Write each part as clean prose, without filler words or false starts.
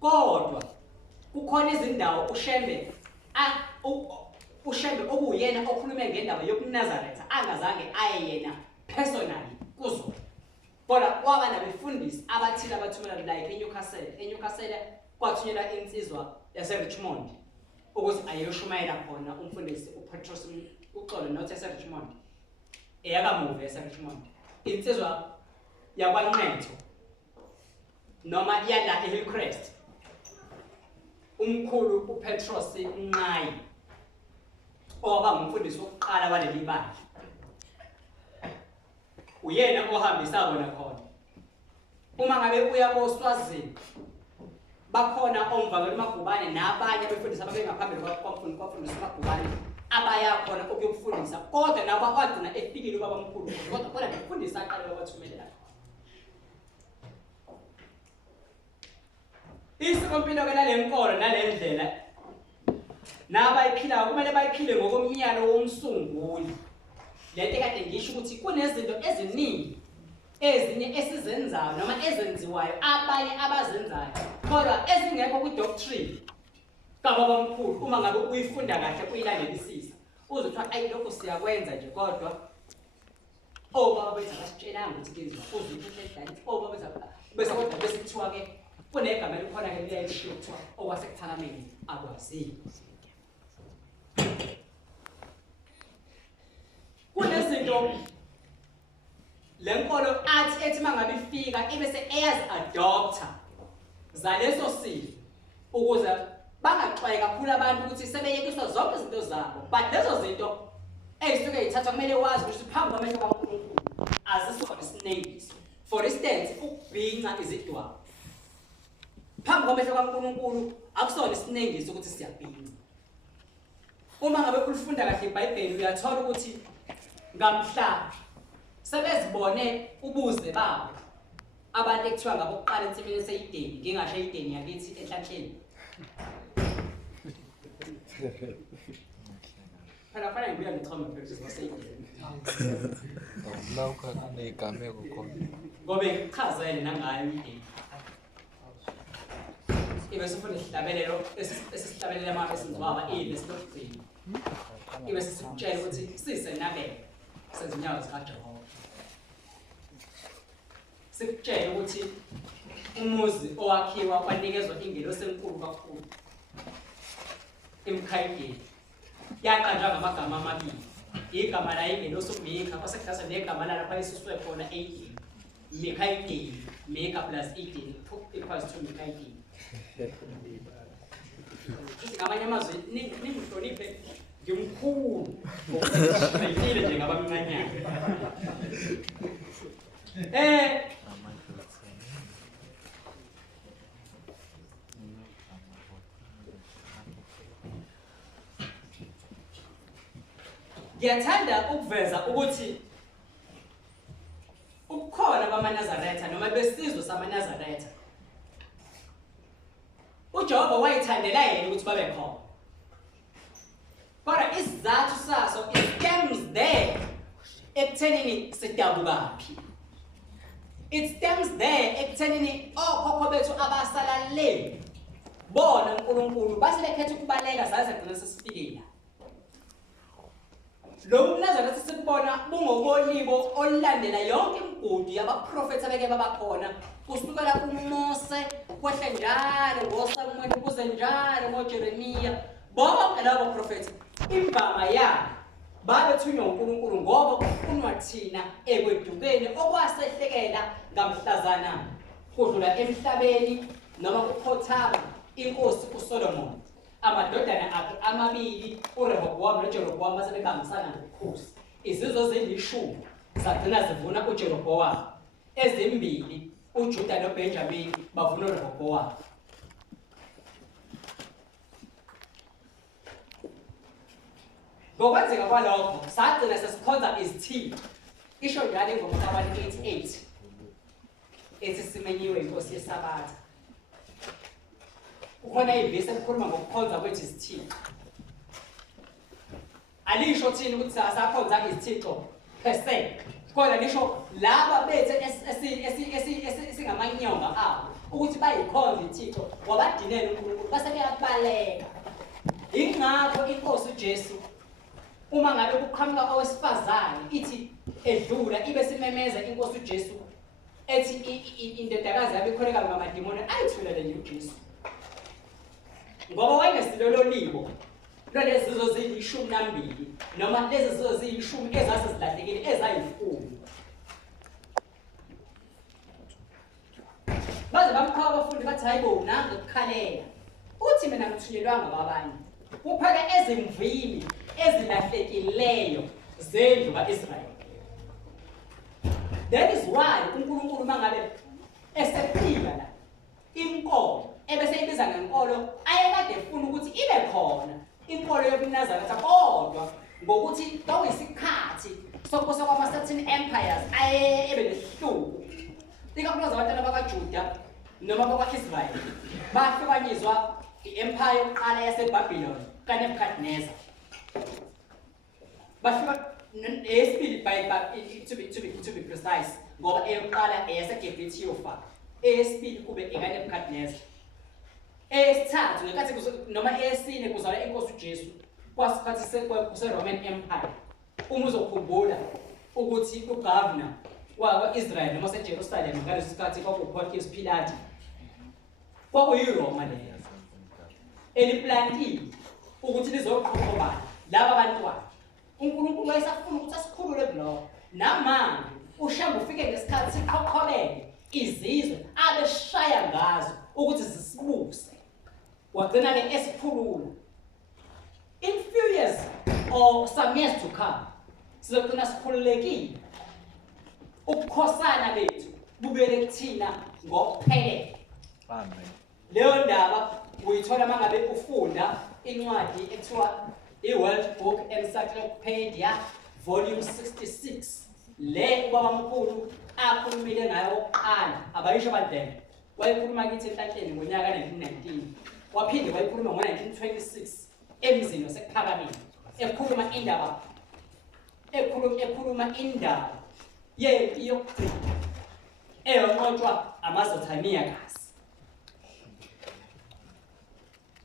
kodwa kukhona izindawo uShembe okuyena okhulume ngendaba yokuNazaretha angazange aye yena personally kuzo. Kodwa kwaba nabefundisi abathile abathumela like eNewcastle kwathunyelwa insizwa yaseRichmond ukuthi ayoshumayela khona umfundisi uPetros uXolo not yaseRichmond eyakamuva yaseRichmond insizwa yakwaNqetho noma yala eHillcrest umkhulu uPetros Nqayi owaba ngumfundisi wokuqala waleli bandla uyena ohambisa bona khona uma ngabe uya koSwazini bakhona omvakela uMagubane nabanye abefundisi ababengaphambili kwafundisa uMagubane abaya khona ukuyokufundisa kodwa nabo bagcina efikile ubaba omkhulu kodwa befundisa aqale wabathumelela isikompilo ke nalenkolo nalendlela nabayiphilayo kumele bayiphile ngokomnyalo womsunguli lento kade ngisho ukuthi kunezinto eziningi ezinye esizenzayo noma ezenziwayo abanye abazenzayo kodwa ezingekho kwi-doctrine kababa omkhulu uma ngabe uyifunda kahle uyilandelisisa uzothiwa ayi lokho siyakwenza nje kodwa baba bethu abasitshelanga ukuthi kenziwa baba bethu bese kodwa bese kuthiwa ke kunegama elikhona ke liyayishiwo kuthiwa okwasekuphakameni akwaziyo. Kunezinto lenkolo ethi mangabe ifika ibese eyazi-adopter zaleso simo ukuze bangaxwayi kakhulu abantu ukuthi sebeyekiswa zonke izinto zabo but lezo zinto ezisuke yithathwa kumele wazi ukuthi phambi kwamehlo kaNkulunkulu azisona isinengiso. For instance, ukubhinca izidwaba phambi kwamehlo kaNkulunkulu akusona isinengiso ukuthi siyabhinca. Uma ngabe ulifunda kahle iBhayibheli uyathola ukuthi ngamhla sebezibone ubuze babo abantu ekuthiwa ngabokuqala ensimini eseyideni ngingasho ideni yakithi enhlanhleni phela fanele ngibuya ngichome phela waseyideni la ukhona negameko khona ngobe ngichazele nangayo ideni ibe sifuna isihlabelelo esisihlabelela ama esinzwaba lesilokugcina ibe sisitshela ukuthi sisenabele senze inyawo zikaJehova sikutshela ukuthi umuzi owakhiwa kwanikezwa ingelosi enkulu kakhulu eMkhayideni yaqanjwa ngamagama amabili igama la ingelosi uMika kwasekuthatha negama lapha esuswe khona Eden Mikhayideni Mika plus Eden equals to Mikhayideni. Ngamanye amazwi ningihloniphe ngimkhulu ngokuhlekile nje ngabamncanyana ngiyathanda ukuveza ukuthi ukukhona kwamaNazaretha noma besizwe samaNazaretha uJehova wayithandela yena ukuthi babe khona. Kodwa isizathu saso it stems there ekuthenini sidabukaphi. It stems there ekuthenini okhokho bethu abasala le bona uNkulunkulu baselekhetha ukubaleka saze gcina sesifikile. Lo mNazaretha sikubona bungokolibo olulandela yonke imigudu yabaprofethi abeke babakhona kusukela kuMose kwehle njalo ngoSamuel kuze njalo ngoJeremiya bonke labo profethi imvama yabo babethunywa uNkulunkulu ngoba kufunwa thina ekwedukeni okwasehlekela ngamhlazana kudlula emhlabeni noma kuPhothaba inkosi uSolomon amadodana akhe amabili uRehobowamu noJerobhowamu basebebangisana ngobukhosi izizwe ezilishumi zagcina zivuna uJerobhowamu ezimbili uJuda noBenjamini bavuna uRehobowamu. Ngokwenzeka kwalokho sagcina sesikhonza izithixo isho njalo ingoma ka-188 ethi simenyiwe inkosi yeSabatha. Kukhona ivesi elikhuluma ngokukhonza kwethu izithixo. Alisho thini ukuthi sasakhonza izithixo per se, kodwa lisho laba bethu esingamanyonga abo ukuthi bayikhonze iThixo wabadinela uNkulunkulu base beyabaleka. Ingakho inkosi uJesu uma ngabe kuqhamuka owesifazane ithi edlula ibe simemeza inkosi uJesu ethi indodakazi yabe ikholeka ngamadimoni ayithulele uJesu. Ngoba wayesilolo libo lolezi zizoziyishumi nambili noma lezi zizoziyishumi ezase zilahlekile ezayifuni. Baze bamqhawe abafundi bathi hayibo nanga ukukhalela. Uthi mina ngithunyelwanga kwabanye. Kuphela ezimvini ezilahlekileyo zendlu kaIsrayeli. That is why uNkulunkulu mangabe esephika la inkolo ebese ibiza ngenkolo ayekade efuna ukuthi ibe khona inkolo yobuNazaretha kodwa ngokuthi kwakuyisikhathi sokubusa kwama-certain empires ebe nesihluku. Ikakhulukazi abantwana bakaJuda noma bakwa-Israyeli bahlukanyizwa i-empire yokuqala yaseBabylon kaNebukadnezar. Eyesibili to be precise ngoba eyokuqala eyaseGibhithe iyofa, eyesibili kube ekaNebukadnezar. Eyesithathu ngenkathi noma eyesine kuzalwa inkosi uJesu kwasikhathi se-Roman Empire. Uma uzokhumbula ukuthi ugovernor wakwa-Israyeli noma seJerusalem ngaleso sikhathi kwakuPontius Pilate kwakuyiRoma leyo eliplantile ukuthi lizoqhoqhobala laba bantwana. uNkulunkulu wayesafuna ukuthi asikhulule kulokho. Namanje ushamba ufike ngesikhathi siqhoqhobele izizwe abeshaya ngazo ukuthi zisibuse. Wagcina-ke esikhulula. In few years or some years to come sizogcina sikhululekile. Ubukhosana bethu bubele kuthina ngokuphelele. Amen. Leyo ndaba uyithola mangabe ufunda incwadi ekuthiwa iWorld Book Encyclopedia volume 66. Le ubabamkhulu akhulumile ngayo oqala abayisho abadala. Wayekhuluma kithi enhlanhleni ngonyaka ka-1919. Waphinde wayikhuluma ngo-1926 emzini wasePhakamile. Ekhuluma indaba yempi yokugcina eyonqotshwa amazothaniakazi.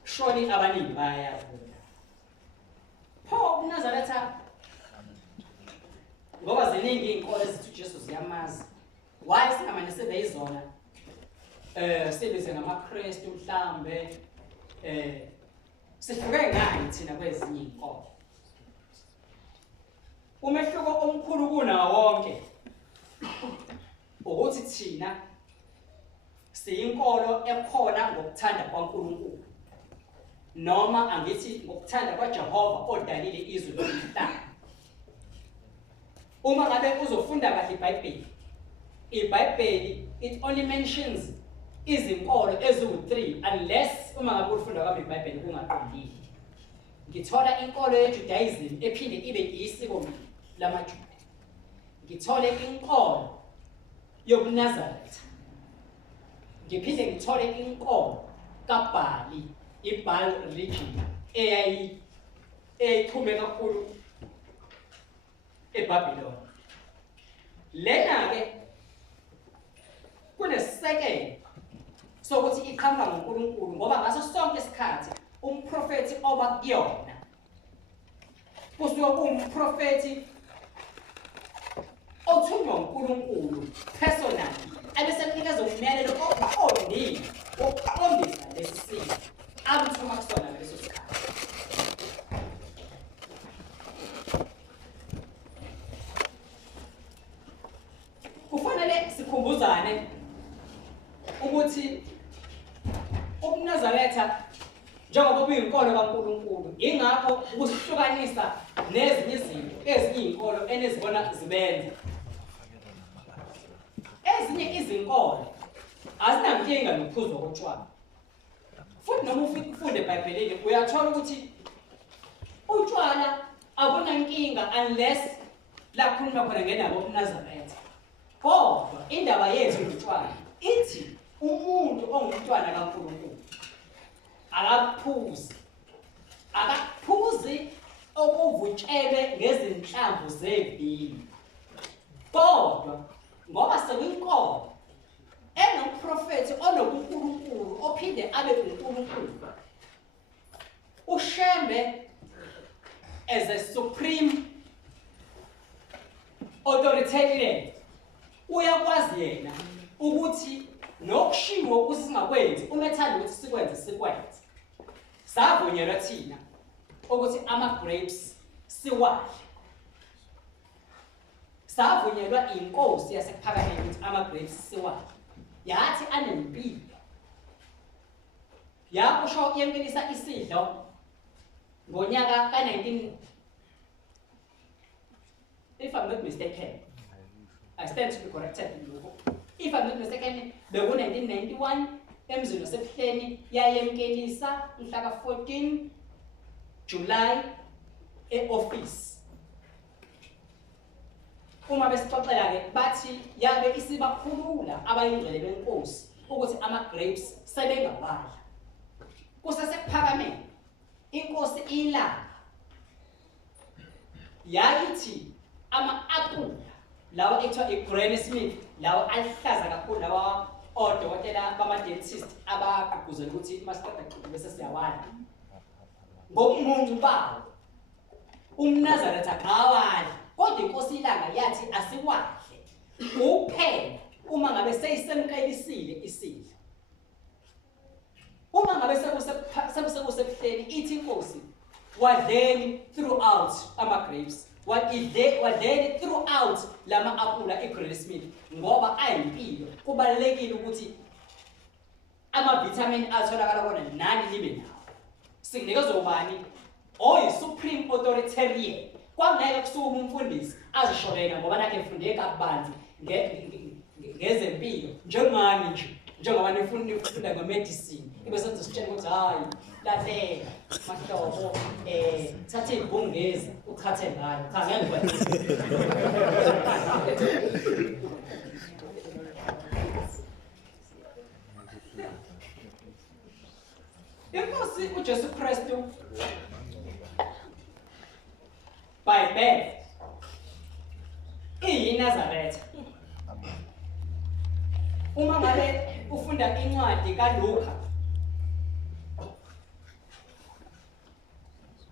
Shoni abaningi bayayazi. Pho uNazaretha ngoba ziningi iy'nkolo ezithi uJesu ziyamazi. Why singamane sebe yizona sibize ngamaKristu mhlambe sihluke ngani thina kwezinye iy'nkolo. Umehluko omkhulu kunawo wonke ukuthi thina siyinkolo ekhona ngokuthanda kwaNkulunkulu noma angithi ngokuthanda kwaJehova odalile izwe nomhlaba. Uma ngabe uzofunda kahle iBhayibheli it only mentions izinkolo eziwu-3 unless uma ngabe ufunda kwami iBhayibheli kungaqondile. Ngithola inkolo yeJudaism ephinde ibe isiko lamaJuda. Ngithole inkolo yobuNazaretha. Ngiphinde ngithole inkolo kaBhali, iBaal religion eyayixhume kakhulu eBabylon. Lena-ke kunesisekelo sokuthi iqhamuka ngoNkulunkulu ngoba ngaso sonke isikhathi umprofethi oba kuyona kusuke kuwumprofethi othunywa uNkulunkulu personally abese kunikeza umyalelo oqondile wokuqondisa lesi simo amthuma kusona ngaleso sikhathi. Kufanele sikhumbuzane ukuthi ubuNazaretha njengoba kuyinkolo kaNkulunkulu ingakho ukusihlukanisa nezinye izinto ezinye iy'nkolo enezibona zibenza. Ezinye izinkolo azinankinga nokuphuzwa kotshwala. Futhi noma ufunde eBhayibhelini uyathola ukuthi utshwala abunankinga unless la khuluma khona ngendaba yobuNazaretha. Kodwa indaba yethu ngotshwala ithi umuntu ongumntwana kaNkulunkulu akaphuzi okuvutshelwe ngezinhlamvu zevili. Kodwa ngoba sekuyinkolo enomprofethi aphinde abe uNkulunkulu. uShembe as a supreme authoritarian uyakwazi yena ukuthi nokushiwo ukuthi singakwenzi uma ethanda ukuthi sikwenze sikwenze. Savunyelwa thina ukuthi ama-grapes siwadle. Savunyelwa inkosi yasePhakameni ukuthi ama-grapes siwadle. Yathi anempilo. Yakusho yemkelisa isidlo ngonyaka ka-19, if I'm not mistaken, I stand to be corrected. If I'm not mistaken, beku-1991 emzini wasePheni yayemkelisa mhla ka-14 July e-office. Uma besixoxela-ke bathi yabe isibakhulula abayingcwele benkosi ukuthi ama-grapes sebengawadla. KusesePhakameni inkosi ilanga yayithi ama-apula lawa ekuthiwa i-Granny Smith lawa alihlaza kakhulu lawa odokotela bama-dentist abagqugquzela ukuthi masiqeda gqoke bese siyawadla. Ngobumuncu bawo umNazaretha akawadli, kodwa inkosi ilanga yathi asiwadle kuphela uma ngabe seyisemqelisile isidlo. Uma ngabe sekusebusebuhleni ithi inkosi wadleni throughout ama-grapes, wadleni throughout lama-apula e-Granny Smith ngoba ayimpilo. Kubalulekile ukuthi ama-vitamin atholakala kona nani nibe nawo. Sinikezwe ubani oyi-supreme authoritarian. Kwangeke kusuke umfundisi azishobela ngoba nakhe efunde kabanzi ngezempilo njengani nje, njengoba nifunda ngemedicine ibesenza sitshela ukuthi hayi lalela mahlobo thatha ibhungezi ukhathe ngayo. Cha ngeke ngikwenze. Inkosi uJesu Kristu by birth iyiNazaretha. Uma ngabe ufunda incwadi kaLuka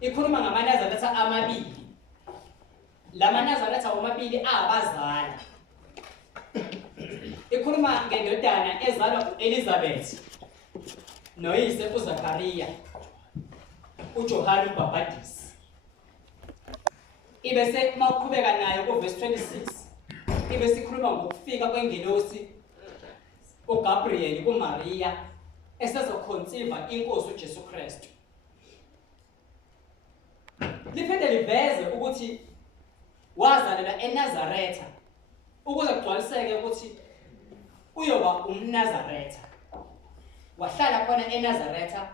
ikhuluma ngamaNazaretha amabili. LamaNazaretha omabili abazala. Ikhuluma ngendodana ezalwa uElizabeth noyise uZakhariya, uJohane uMbhapatisi. Ibese mawuqhubeka nayo kuverse 26 ibese ikhuluma ngokufika kwengelosi uGabriel kuMaria esezoconceive inkosi uJesu Kristu. Liphinde liveze ukuthi wazalelwa eNazaretha ukuze kugcwaliseke ukuthi uyoba umNazaretha. Wahlala khona eNazaretha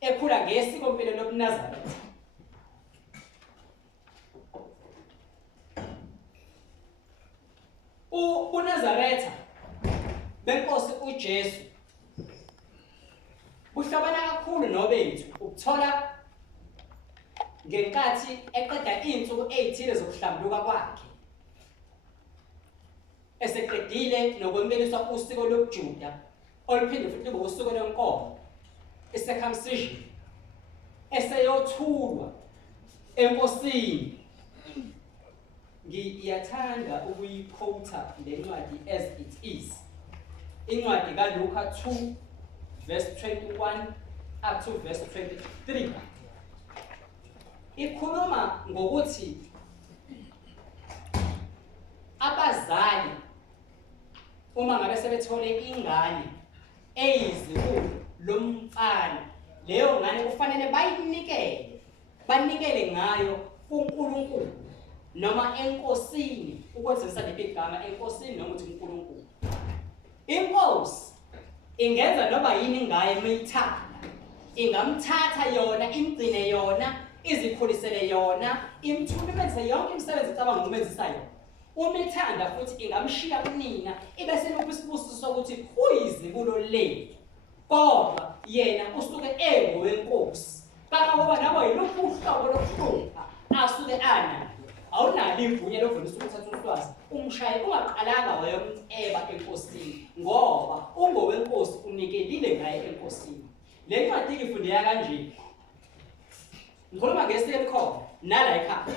ekhula ngesikompilo lobuNazaretha. uNazaretha benkosi uJesu buhlobana kakhulu nobethu. Ukuthola ngenkathi eqeda izinsuku 18 zokuhlambuka kwakhe eseqedile nokwemeliswa usiko lobuJuda oluphinde futhi lube usiko lwenkomo i-circumcision, eseyothulwa enkosini. Ngiyathanda ukuyiquota le ncwadi as it is. Incwadi kaLuka 2 verse 21 up to verse 23 ikhuluma ngokuthi abazali uma ngabe sebethole ingane eyizibulo lomfana, leyo ngane kufanele banikele ngayo kuNkulunkulu noma enkosini, ukwenzisa lebigama enkosini noma uthi uNkulunkulu. Inkosi ingenza noba yini ngaye mayithanda. Ingamthatha yona, imgcine yona, izikhulisele yona, imthulumeze yonke imisebenzi ecabanga ukumenzisa yona. Uma ithanda futhi ingamshiya kunina ibese lokhu isibusiso sokuthi uyizibulo lethu, kodwa yena usuke engowenkosi. Kangangoba nabo yilokhu uhlobo lokuhlupha asuke analo. Awunalo igunya lokuvulisa ukuthatha ulwazi umshaye ungaqalanga wayomceba enkosini ngoba ungowenkosi unikelile ngaye naye enkosini. Le ncwadi ngifundeka kanje. Ngikhuluma ngesikho nala ekhaya.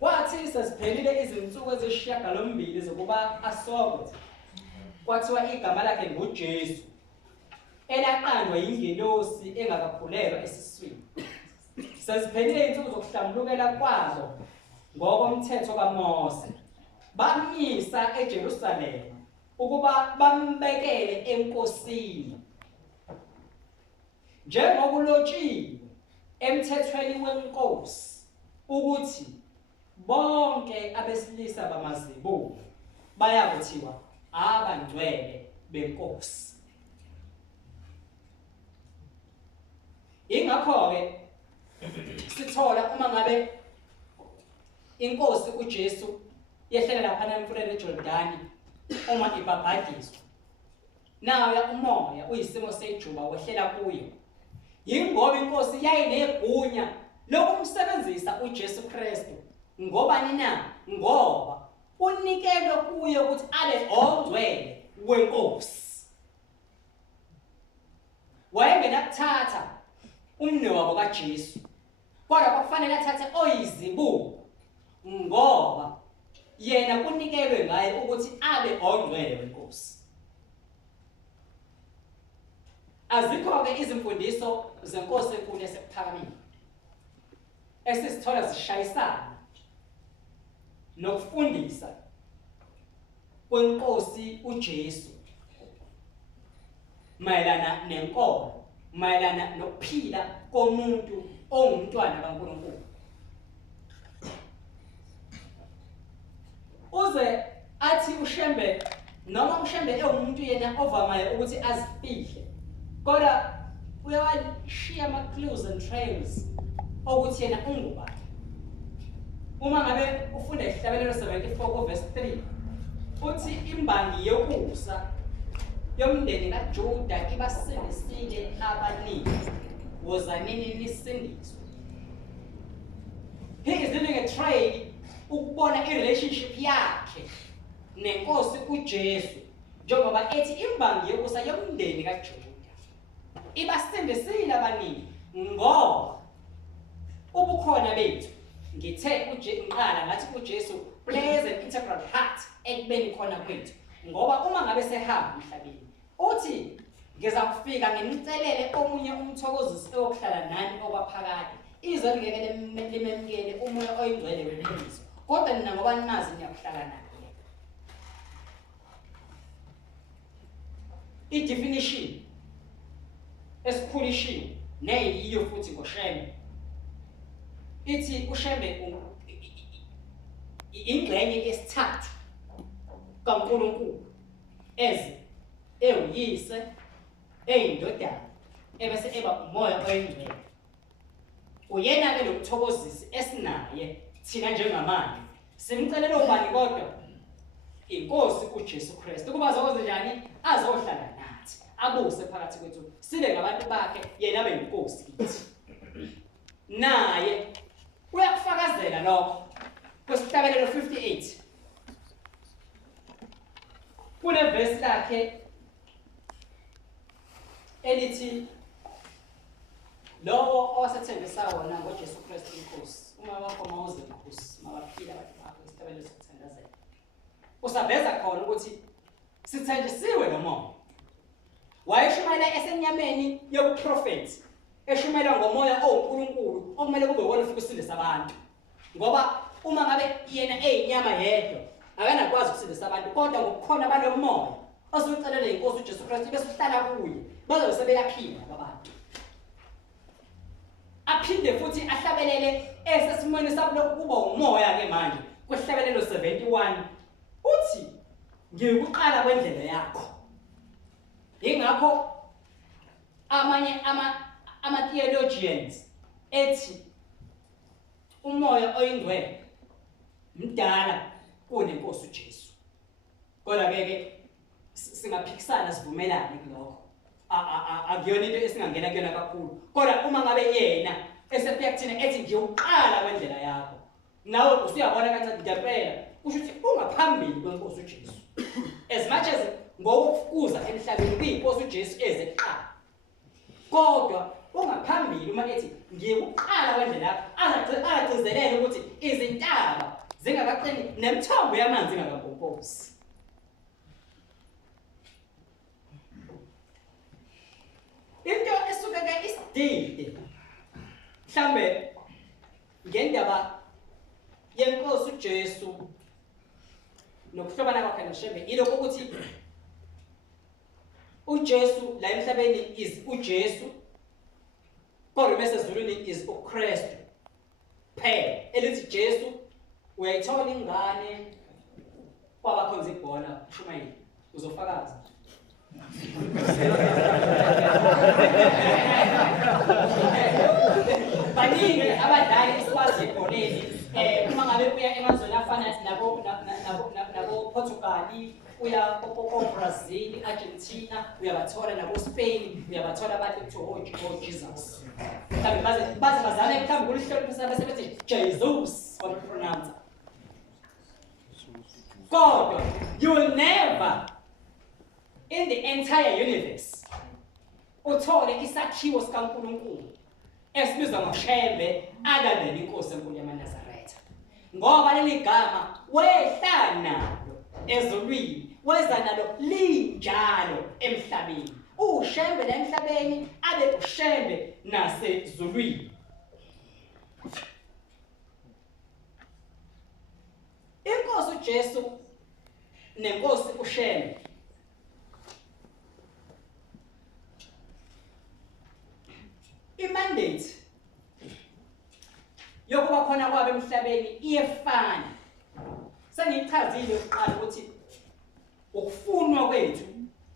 Kwathi sesiphelile izinsuku ezisishiyagalombili zokuba asokwe. Kwathiwa igama lakhe nguJesu. Elaqanjwa yingelosi engakakhulelwa esiswini. Sesiphelile izinsuku zokuhlambulukela kwazo ngokomthetho kaMose. Bamyisa eJerusalema ukuba bambekele enkosini. Njengokulotshiwe emthethweni wenkosi ukuthi bonke abesilisa bamazibuko bayakuthiwa abangcwele benkosi. Ingakho ke sithola uma ngabe inkosi uJesu yehlela lapha emfuleni eJordani uma ibhabhadiswa. Nawe umoya uyisimo sejuba wehlela kuyo. Yingoba inkosi yayinegunya lokumsebenzisa uJesu Kristu. Ngobani na? Ngoba unikelwe kuyo ukuthi abe ongcwele wenkosi. Wayengenakuthatha umnewabo kaJesu. Kodwa kwakufanele athathe oyizibuko ngoba yena kunikelwe ngaye ukuthi abe ongcwele wenkosi. Azikho-ke izimfundiso zenkosi enkulu esephakamile esisithola zishayisana nokufundisa kwenkosi uJesu mayelana nenkolo, mayelana nokuphila komuntu ongumntwana kaNkulunkulu. Uze athi uShembe noma uShembe ewumuntu yena ovamayo ukuthi azifihle. Kodwa uyawashiya ama-clues and trails ukuthi yena ungubani. Uma ngabe ufunda iHlabelelo 74 verse 3 uthi imbangi yokusa yomndeni kaJuda ibasindisile abaningi. Wozanini nisindiswe. He is living a trade ukubona i-relationship yakhe nenkosi uJesu njengoba ethi imbangi yokusa yomndeni kaJuda ibasindisile abaningi ngoba ubukhona bethu ngithe ngiqala ngathi uJesu plays an integral part ekubeni khona kwethu ngoba uma ngabe sehamba emhlabeni uthi ngiza kufika ngimcelele omunye umthokozisi oyokuhlala nani okwaphakade izwe ngeke limemkele umoya oyingcwele wenkosi kodwa nina ngoba ninazi niyakuhlala naye. I-definition esikhulishiwe neyiyo futhi ngoShembe ithi uShembe ingxenye yesithathu kaNkulunkulu ewuyise eyindodana ebese eba umoya oyingcwele. Uyena ke lokuthokozisi esinaye thina njengamanje simcelela ubani kodwa inkosi uJesu Kristu kuba azokwenza njani azohlala nathi abuse phakathi kwethu sibe ngabantu bakhe yena abe inkosi kithi. Naye uyakufakazela lokho kwesiHlabelelo 58 kule verse lakhe elithi lowo owasethembisa wona ngoJesu Kristu inkosi uma wakho mawuze inkosi mabaphila abantu bakho isiHlabelelo sokuthandazela usaveza khona ukuthi sithenjisiwe nomoya. Wayeshumayela esenyameni yobuprofeti eshumayela ngomoya oNkulunkulu okumele kube wona ufike usindisa abantu ngoba uma ngabe yena eyinyama yedwa akanakwazi ukusindisa abantu kodwa ngokukhona balomoya osucelele inkosi uJesu Kristu bese uhlala kuye bazobe sebeyaphila abantu. Aphinde futhi ahlabelele esesimweni sabulo kuba umoya ke manje kweHlabelelo 71 uthi ngikuqala kwendlela yakho. Ingakho amanye ama-theologians ethi umoya oyingcwele mdala kunenkosi uJesu. Kodwa ke singaphikisana sivumelane kulokho. Akuyona into esingangena kuyona kakhulu. Kodwa uma ngabe yena esefika kuthina ethi ngiyuqala kwendlela yakho. Nawe usuyabona kancane ngempela kusho ukuthi ungaphambili kwenkosi uJesu. As much as ngokufukuza emhlabeni kuyinkosi uJesu eze kuqala. Kodwa ungaphambili uma ethi ngiyekuqala kwendlela angagcizelele ukuthi izintaba zingakaqini nemithombo yamanzi ingakampompozi. Into esuke ke isidide mhlambe ngendaba yenkosi uJesu nokuhlobana kwakhe noShembe ilokho ukuthi uJesu la emhlabeni is uJesu kodwa bese ezulwini is uKristu phela. Elithi Jesu uyayithola ingane kwabakhonza ibhola uShumayeli uzofakaza. Baningi abadlali esikwazi ebholeni uma ngabe uya emazweni afana nabo Portugal, uya Brazil, Argentina, uyabathola nabo Spain, uyabathola abantu ekuthiwa oh Jesus. Mhlawumbe baze bazame mhlawumbe ukulihlonipha bese bethi Jesus pronounce. God, you will never in the entire universe uthole isakhiwo sikaNkulunkulu esibizwa ngoShembe other than inkosi enkulu yamaNazaretha. Ngoba leli gama wehla nalo ezulwini, weza nalo linjalo emhlabeni. uShembe la emhlabeni abe uShembe nasezulwini. Inkosi uJesu nenkosi uShembe imandate yokuba khona kwabe emhlabeni iyefana. Sengichazile uqala ukuthi ukufunwa kwethu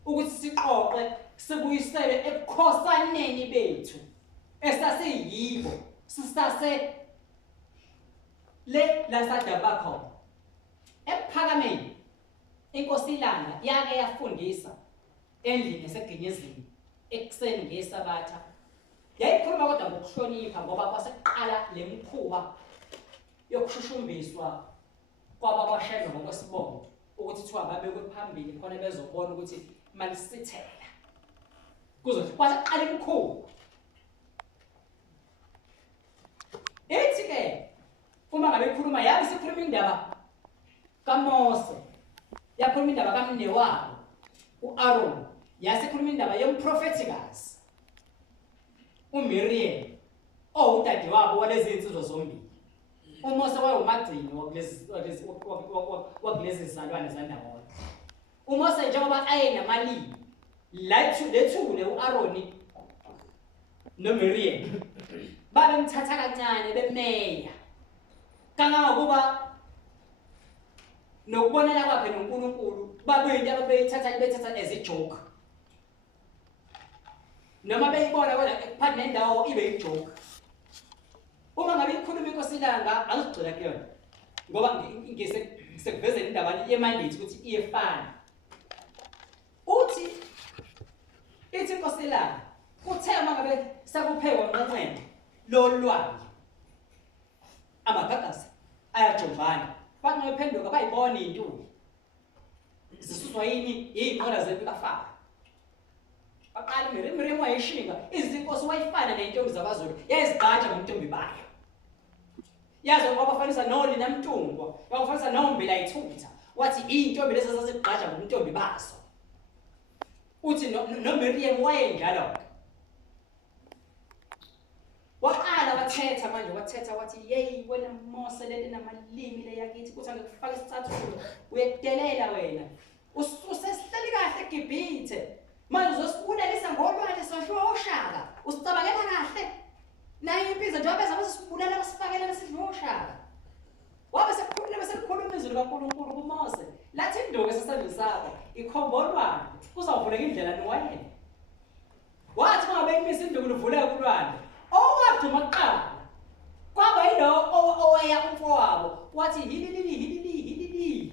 ukuthi siqoqe sibuyisele ebukhosaneni bethu esasiyibo sisase le lasadaba khona ephakameni. Inkosi iLanga yake yafundisa endlini eseGenyezini ekuseni ngeSabatha. Yayikhuluma kodwa ngokuhlonipha ngoba kwaseqala lemkhuba yokushushumbiswa kwabakwashaywa ngokwesibongo ukuthi kuthiwa babekwe phambili khona bezobona ukuthi malisithela kwaseqala imkhuba. Ethi ke uma ngabe ikhuluma yabe sikhuluma indaba kaMose, yakhuluma indaba kaMnewabo uAaron, yasikhuluma indaba yomprofetikazi uMiriam udadewabo walezi insizwa zombili. uMose wayewumagcini wakulezi zizalwane zandawonye. uMose njengoba ayenamalimi lethule uAaroni noMiriam babemthatha kancane bemeya kangangokuba nokubonela kwakhe noNkulunkulu babeyinto ababeyithatha as a joke, noma beyibona kodwa ekuphathi nendawo ibe yijoke. Uma ngabe ikhuluma inkosi iLanga angizigcina kuyona ngoba ngisekuvezela indaba yemandate ukuthi iyefana. Uthi ithi inkosi iLanga uthe uma ngabe sakuphekwa nqenqema lolwandle amagagasi ayajombana bathi maphenduka bayibona intuli zisuswa yini yinqola zempi kaFaro. Baqala Miriam wayishinga izinkosi wayifana nentombi zabaZulu yazigqaja ngomntombi bayo. Yazi wabafanisa noLina Mtungwa, wabafanisa noMbila Ithutha, wathi intombi lezi zazigqaja ngomntombi baso. Uthi noMiriam wayenjalo. Waqala wathetha manje wathi yeyi wena Mose leli namalimi le yakithi kuthi angekufaka isicathulo uyekudelela wena. Usesihleli kahle eGibhithe. Manje uzosibulelisa ngolwandle sohloshaka. Usicabangela kahle. Naye impilo njengoba bezama sisibulela basifakela besidloshaka. Wabe sekukhuluma bese izwi likaNkulunkulu kuMose. Lathi induku esesandleni sakho ikhombolwandle kuzavuleka indlela niwayena. Wathi mangabe imisa induku livuleka kulwandle. Owagcuma kuqala kwaba yilo oweya umfowabo wathi hilili.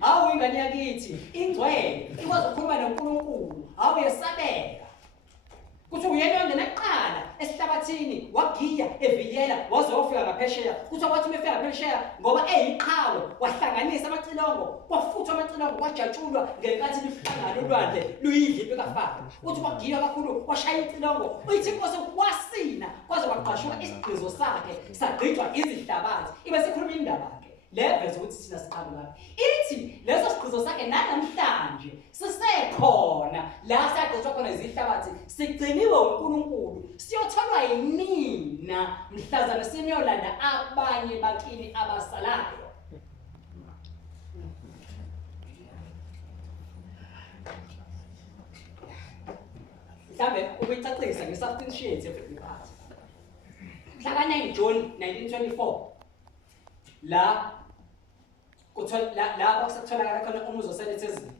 Hawu ingane yakithi ingcwele ikwazi ukukhuluma noNkulunkulu, hawu yesabeka. kuthi uyena ongena kuqala esihlabathini wagiya evikela waze wafika ngaphesheya kuthi wathi umefika ngaphesheya ngoba eyiqhawe wahlanganisa amacilongo kwafuthwa amacilongo kwajatshulwa ngenkathi lihlangana ulwandle luyidlipe kafaka uthi wagiya kakhulu washaya icilongo uyithi inkosi wasina kwaze kwaqashuka isigqizo sakhe sagqitshwa izihlabathi ibe sikhuluma indaba yakhe leveze ukuthi thina siqhamuka ithi leso sigqizo sakhe namhlanje sisekhona la sagqitshwa khona izihlabathi sigciniwe uNkulunkulu siyotholwa yinina mhlazana siniyolanda abanye bakini abasalayo. Mhlambe ukuyicacisa ngesubstantiate of part. Mhla ka-9 June 1924 la kwasatholakala khona umuzi oselethezini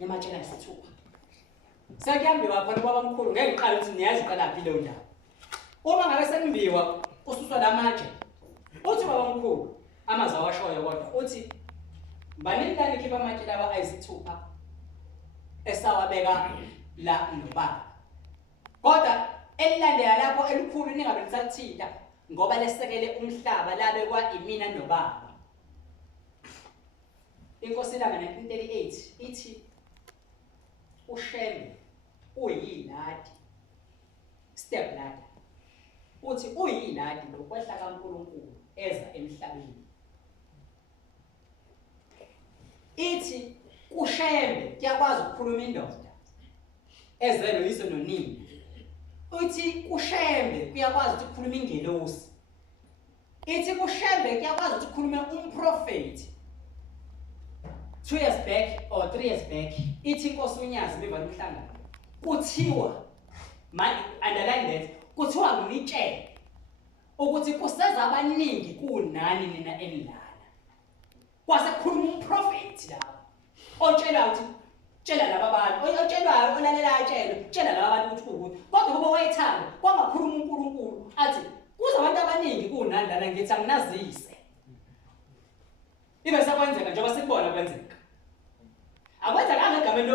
ematshela isithupha. Sekuyambiwa khona babamkhulu ngeke ngiqale ukuthi niyazi qalaphi leyo ndawo. Uma ngabe senimbiwa ususwa lamatshe uthi babamkhulu amazi awashoyo kodwa uthi banini lani khipha amatshe lawa ayisithupha esawabeka la nobaba. Kodwa elilandela lapho elikhulu ningabe lisathinta ngoba lesekele umhlaba labekwa imina nobaba. Inkosi langa 1938 ithi uShembe uyiladi step ladder uthi uyiladi lokwehla kaNkulunkulu eza emhlabeni. Ithi uShembe kuyakwazi ukukhuluma indoda ezelo yiso nonini. Uthi uShembe kuyakwazi ukuthi ukukhuluma ingelosi. Ithi uShembe kuyakwazi ukuthi ukukhuluma umprofeti. 2 years back or 3 years back ithi inkosi uNyazi beva nomhlangano kuthiwa underline that kuthiwa nginitshele ukuthi kuseza abaningi kunani nina enilana kwase kukhuluma umprofeti lawo otshela ukuthi tshela laba bantu otshelwayo olalela atshelo tshela laba bantu ukuthi ukuthi kodwa kube wayethanda kwangakhuluma uNkulunkulu athi kuza abantu abaningi kunani lana ngithi anginazise ibe sakwenzeka njengoba sikubona kwenzeka. Akwenza ngegameni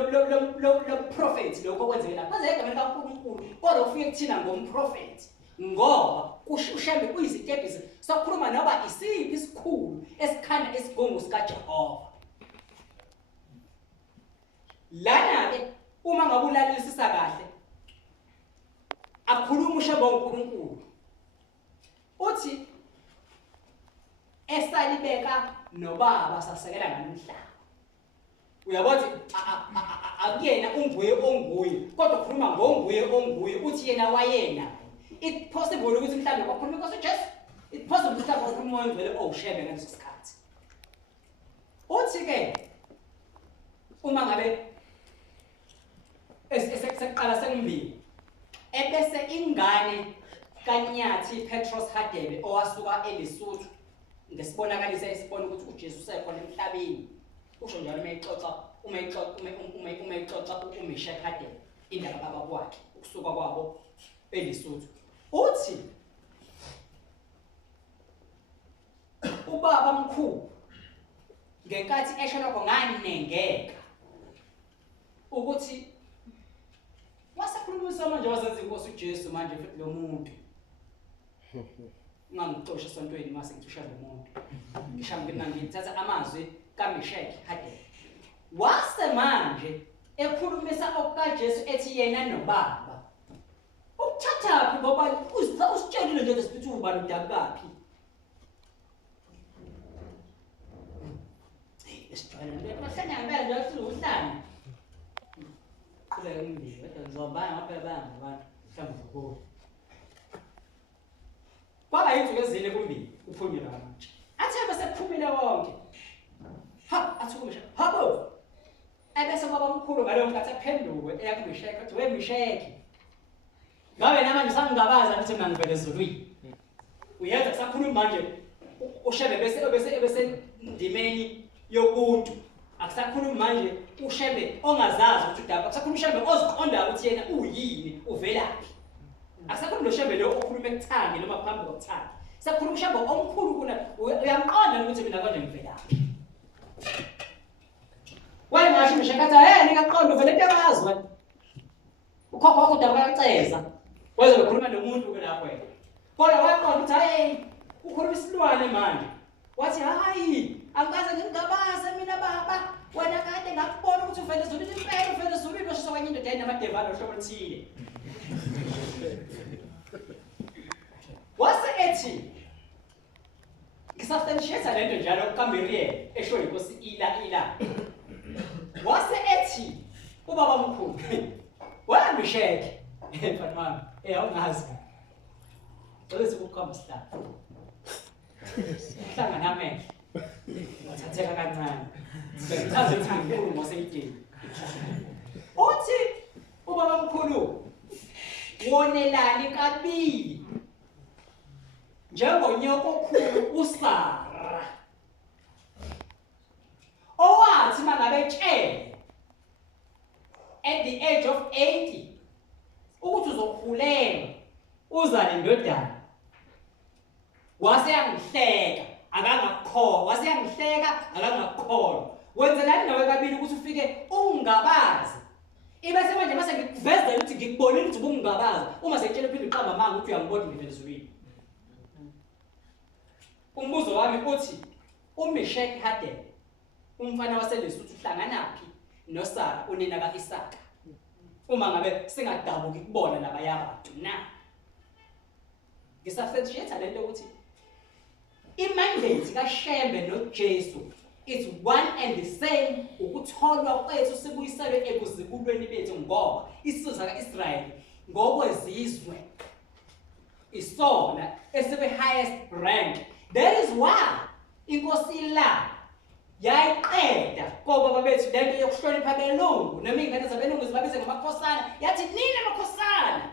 lo prophet lokho kwenzeka. Kwenzeka egameni kaNkulunkulu kodwa ufike kuthina ngomprofeti ngoba uShembe uyizitebhisi sokukhuluma noba isiphi isikhulu esikhanda isigungu sika Jehova. Lana ke uma ngabe ulalelisisa kahle akhuluma uShembe ngoNkulunkulu. Uthi esalibeka nobaba sasekela ngamhlaba. Uyabona akuyena unguye onguye kodwa ukhuluma ngonguye uthi yena wayena. It possible ukuthi mhlawumbe kwakhuluma inkosi uJesu. It possible ukuthi mhlawumbe kwakhuluma uMoyengcwele oShembe ngaleso sikhathi. Uthi ke uma ngabe eseqala sengimbili ebese ingane kaNyathi Petros Hadebe owasuka eLesotho ngesibonakaliso esibona ukuthi uJesu usekhona emhlabeni. Usho njalo uma ixoxa uMeshach Hadebe indaba baba kwakhe ukusuka kwabo eLesotho. Uthi ubaba mkhulu ngenkathi esho lokho nganengeka ukuthi wasekhulumisa manje wazenza inkosi uJesu manje futhi lo muntu ngangixosha esontweni mase ngithusha lo muntu ngishambe ngithatha amazwi kaMeshach Hadebe wase manje ekhulumisa okukaJesu ethi yena nobaba ukuthathaphi ngoba usitshelile nje ukuthi uba nodabukaphi esijwayele bahlanya ngempela nje ukuthi uhlanya kule ngimbi kodwa ngizobaya ngaphela banga abantu mhlawumbe ukubo kwaba yinto ezine kumbili uphunyelwa amatshe athe bese kuphumile wonke athukumisha habo ebese kwaba mkhulu ngaleyo nkathi aphenduke eyakuMeshach athi we Meshach ngabe namanje sangingabaza ukuthi mina ngivele ezulwini uyenza kusakhuluma manje uShembe bese ndimeni yobuntu akusakhuluma manje uShembe ongazazi ukuthi udaba akusakhuluma uShembe oziqonda ukuthi yena uyini uvelaphi akusakhuluma noShembe lo okhuluma ekuthande noma phambi kokuthanda sakhuluma uShembe omkhulu kuna uyamqonda ukuthi mina konje ngivelaphi wena ngasho Meshach athi hey ngiyaqonda uvele into yazi wena ukhokha wakho uyaceza weze bekhuluma nomuntu ke lapho wena kodwa waqonda ukuthi hey ukhuluma isilwane manje wathi hayi angikaze ngingabaza mina baba wena kade ngakubona ukuthi uvele ezulwini impela uvele ezulwini oshisa kwenye indoda enamadevalo ohlobo oluthile wase ethi ngisubstantiate lento njalo uKameriel esho inkosi ila wase ethi ubaba omkhulu wena msheke mfana wami awungazi bese ukukhomba staff hlangana amehlo wathatheka kancane bengichaze ukuthi ngikhulu ngoseyidini uthi ubaba omkhulu wonelani kabili njengonyoko okhulu uSara owathi mangabe tshele at the age of 80 ukuthi uzokhulela uzale indodana wase yangihleka akangakholwa wenzelani nawe kabili ukuthi ufike ungabazi ibese manje mase ngikuvezela ukuthi ngikubonile ukuthi bungabazi uma sekutshela phinde uqamba manga ukuthi uyangibona ngivele ezulwini umbuzo wami uthi uMeshek Hadel umfana waseLesotho uhlanganaphi noSara unina kaIsaka uma ngabe singadabuki kubona labaya bantu na ngisafetshiyetha lento ukuthi imandate kaShembe noJesu it's one and the same ukutholwa kwethu sibuyiselwe ekuzibulweni bethu ngoba isizwe kaIsrayeli ngokwezizwe isona esibe highest rank. That is why inkosi la yayiqeda koba bethu lento yokuhlonipha abelungu noma ingane zabelungu zibabize ngamakhosana yathi nina amakhosana.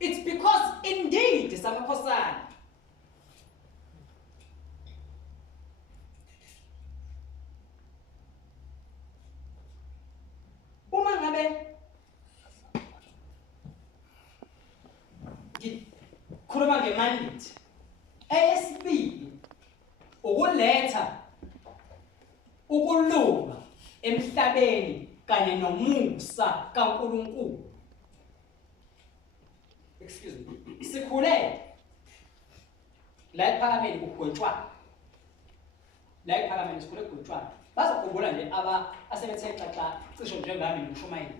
It's because indeed samakhosana. Uma ngabe khuluma ngemandate eyesibili ukuletha ukulunga emhlabeni kanye nomusa kaNkulunkulu. Excuse me. Sikhule la ePhakameni kugwetshwa. La ePhakameni sikhule kugwetshwa. Bazokhumbula nje asebethe xaxa cisho njengami noShumayeli.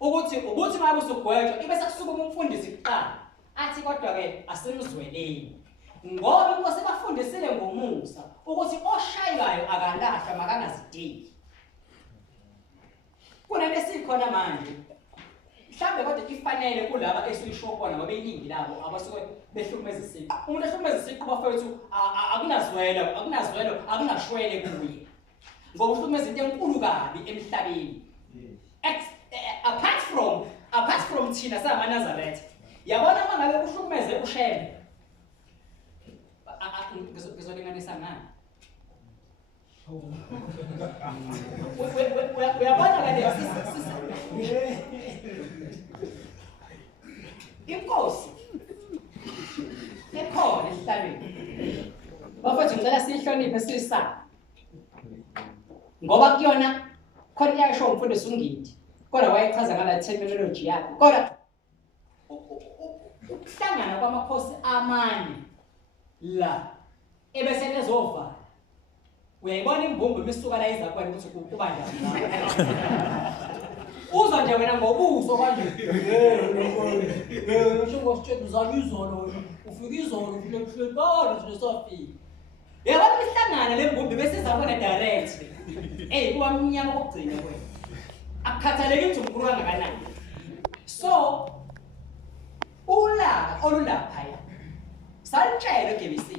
Ukuthi uma usugwetshwa ibese kusukuma umfundisi kuqala. Athi kodwa ke asimzweleni. Ngoba inkosi bafundisile ngomusa ukuthi oshaywayo akalahlwa makangazideli. Kunento esikhona manje. Mhlambe kodwa ifanele kulaba esisho khona ngoba iningi labo abasuke behlukumeza isiqu. Umuntu ehlukumeza isiqu bafethu akunazwelo, akunashwele kuye. Ngoba uhlukumeza into enkulu kabi emhlabeni. Apart from thina samaNazaretha. Yabona uma ngabe uhlukumeze uShembe. Ngizolinganisa ngani? Uyabona kade inkosi ekhona emhlabeni. Bafethu ngicela sihloniphe sisaba. Ngoba kuyona khona yasho umfundisi uNgidi. Kodwa wayechaza ngala terminology yakhe. Kodwa ukuhlangana kwamakhosi amane la ebese lezovala. Uyayibona imbumbu imisuka la izakwani ukuthi kuba njani la. Uza nje wena ngobuso kanje. Usho sithethe uzama izolo ufika izolo ufike kuhlebona nje sofika. Yabona imihlangana lembumbu bese izakona direct. Kuba mnyama kokugcina kwena. Akukhathaleki ukuthi umkhulu kangakanani. So ulaka olulapha ya. Salitshela uGBC.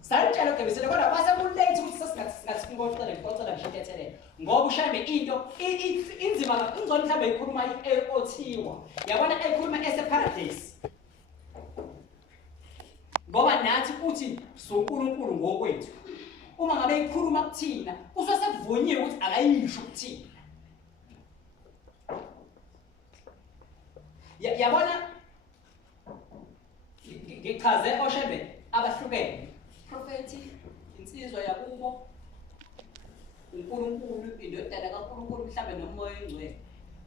Salitshela uGBC kodwa kwasekulate ukuthi singathi ngicela ngishethethelela. Ngoba uShambe into inzima ingcono mhlawumbe ikhuluma othiwa. Yabona ekhuluma eseparadise. Ngoba nathi uthi soNkulunkulu ngokwethu. Uma ngabe ikhuluma kuthina, usesevunyiwe ukuthi akayisho kuthina. Yabona ngichaze oShembe abahlukene. Prophetic insizwa yakubo uNkulunkulu indodana kaNkulunkulu mhlambe nomoya engcwele.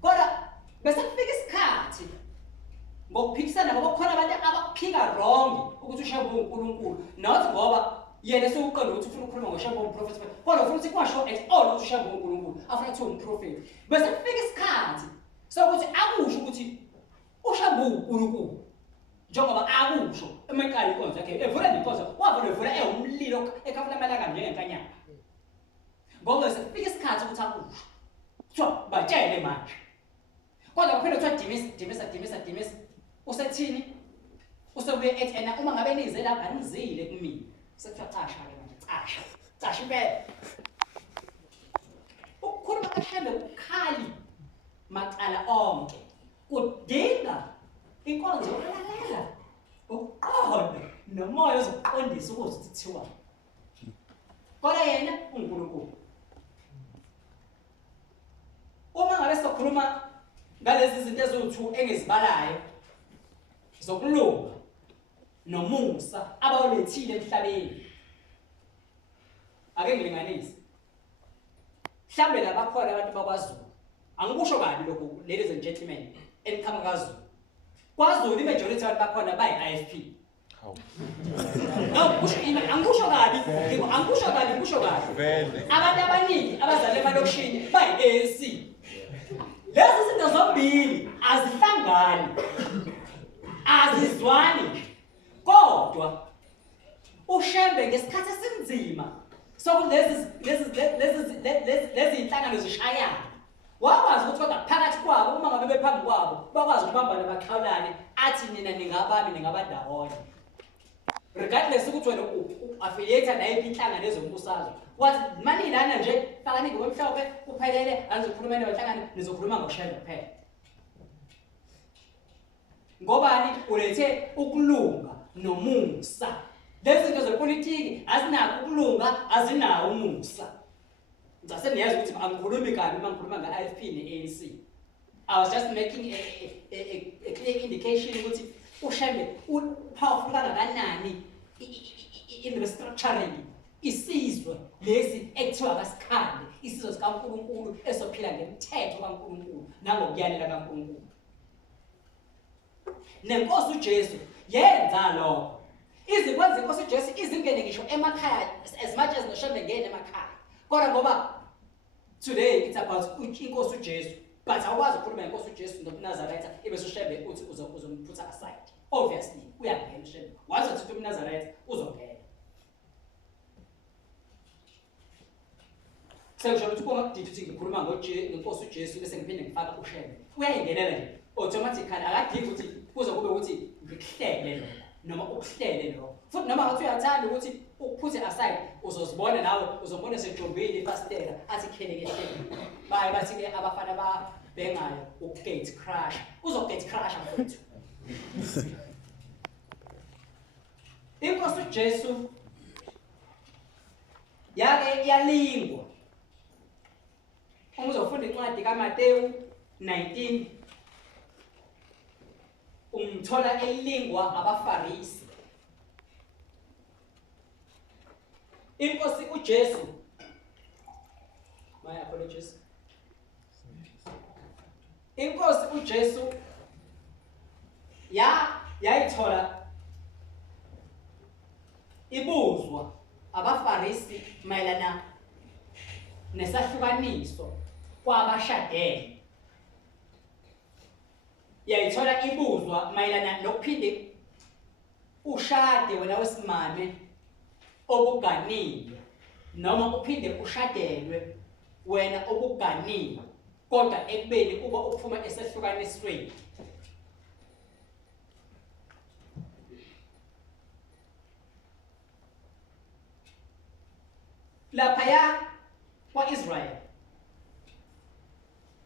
Kodwa bese kufika isikhathi ngokuphikisana ngoba khona abantu abakuphika wrong ukuthi ushebo uNkulunkulu not ngoba yena sewuqonda ukuthi ufuna ukukhuluma ngoshebo umprofeti kodwa ufuna ukuthi kwasho at all ukuthi ushebo uNkulunkulu afuna ukuthi umprofeti. Bese kufika isikhathi sokuthi akusho ukuthi ushebo uNkulunkulu njengoba akusho emaqala inkonzo yakhe evula inkonzo wavula evula umlilo ekhafula amalanga njengenkanyana. Ngoba sekufika isikhathi ukuthi akusho kuthiwa batshele manje kodwa kuphela kuthiwa dimisa usethini usebuye ethi ena uma ngabe nize lapha nizile kumina sekuthiwa casha-ke manje casha impela ukukhuluma kaHlembe ukhali macala onke kudinga inkonzo yokulalela ukuqonda nomoya ozokuqondisa ukuthi kuthiwa kodwa yena uNkulunkulu. Uma ngabe sizokhuluma ngalezi zinto eziwu-2 engizibalayo zokulunga nomusa abawulethile emhlabeni, ake ngilinganise mhlambe labakhona abantu bakwaZulu, angikusho kabi lokhu ladies and gentlemen eniqhamuka kaZulu. KwaZulu imajority abantu bakhona bayi-IFP. Angikusho kabi, ngikusho kabi. Abantu abaningi abazali emalokishini bayi-ANC. Lezi zinto zombili azihlangani, azizwani. Kodwa uShembe ngesikhathi esinzima sokuthi lezi inhlangano zishayana wakwazi ukuthi kodwa phakathi kwabo uma ngabe bephambi kwabo bakwazi ukubambana baxhawulane athi nina ningabami ningabandawonye regardless ukuthi wena u-affiliate nayiphi inhlangano ezombusazwe wathi manilana nje fakani ngomhlophe kuphelele anizokhuluma nenhlangano nizokhuluma ngoShembe kuphela. Ngobani ulethe ukulunga nomusa. Lezi zinto zepolitiki azinakho ukulunga azinawo umusa. Ngase niyazi ukuthi angikhulumi kabi uma ngikhuluma nge-IFP ne-ANC. I was just making a clear indication ukuthi uShembe powerful kangakanani in restructuring isizwe lesi ekuthiwa akasikhande isizwe sikaNkulunkulu esophila ngemithetho kaNkulunkulu nangokuyalela kaNkulunkulu. Nenkosi uJesu yenza lokho. Izikwenza inkosi uJesu izingene ngisho emakhaya as much as noShembe ngene emakhaya. Kodwa ngoba today it's about inkosi uJesu, but awukwazi ukukhuluma inkosi uJesu noNazaretha ebese uShembe uthi uzomputha aside. Obviously uyangena uShembe. Wazi ukuthi uNazaretha uzongena. Sekusho ukuthi uma kudithi ngikhuluma ngenkosi uJesu bese ngiphinde ngifaka uShembe. Uyayingenela nje automatically akadingi ukuthi kuze kube ukuthi ngikuhlele lokho noma ukuhlele lokho. Futhi noma ngathi uyathanda ukuthi ukuphuthe aside uzozibona nawe uzombona sejombile ifastela athi kheleke baye bathi ke abafana babhengayo ukugate crash uzogate crash mfowethu. Inkosi uJesu yake yalingwa. Uma uzofunda incwadi kaMateyu 19 umthola elingwa abaFarisi. Inkosi uJesu, my apologies. Inkosi uJesu yayithola ibuzwa abaFarisi mayelana nesahlukaniso kwabashadene. Yayithola ibuzwa mayelana nokuphinde ushade wena wesimame obuganile noma uphinde ushadelwe wena obuganile kodwa ekubeni kuba uphuma esehlukanisweni. Laphaya kwa-Israel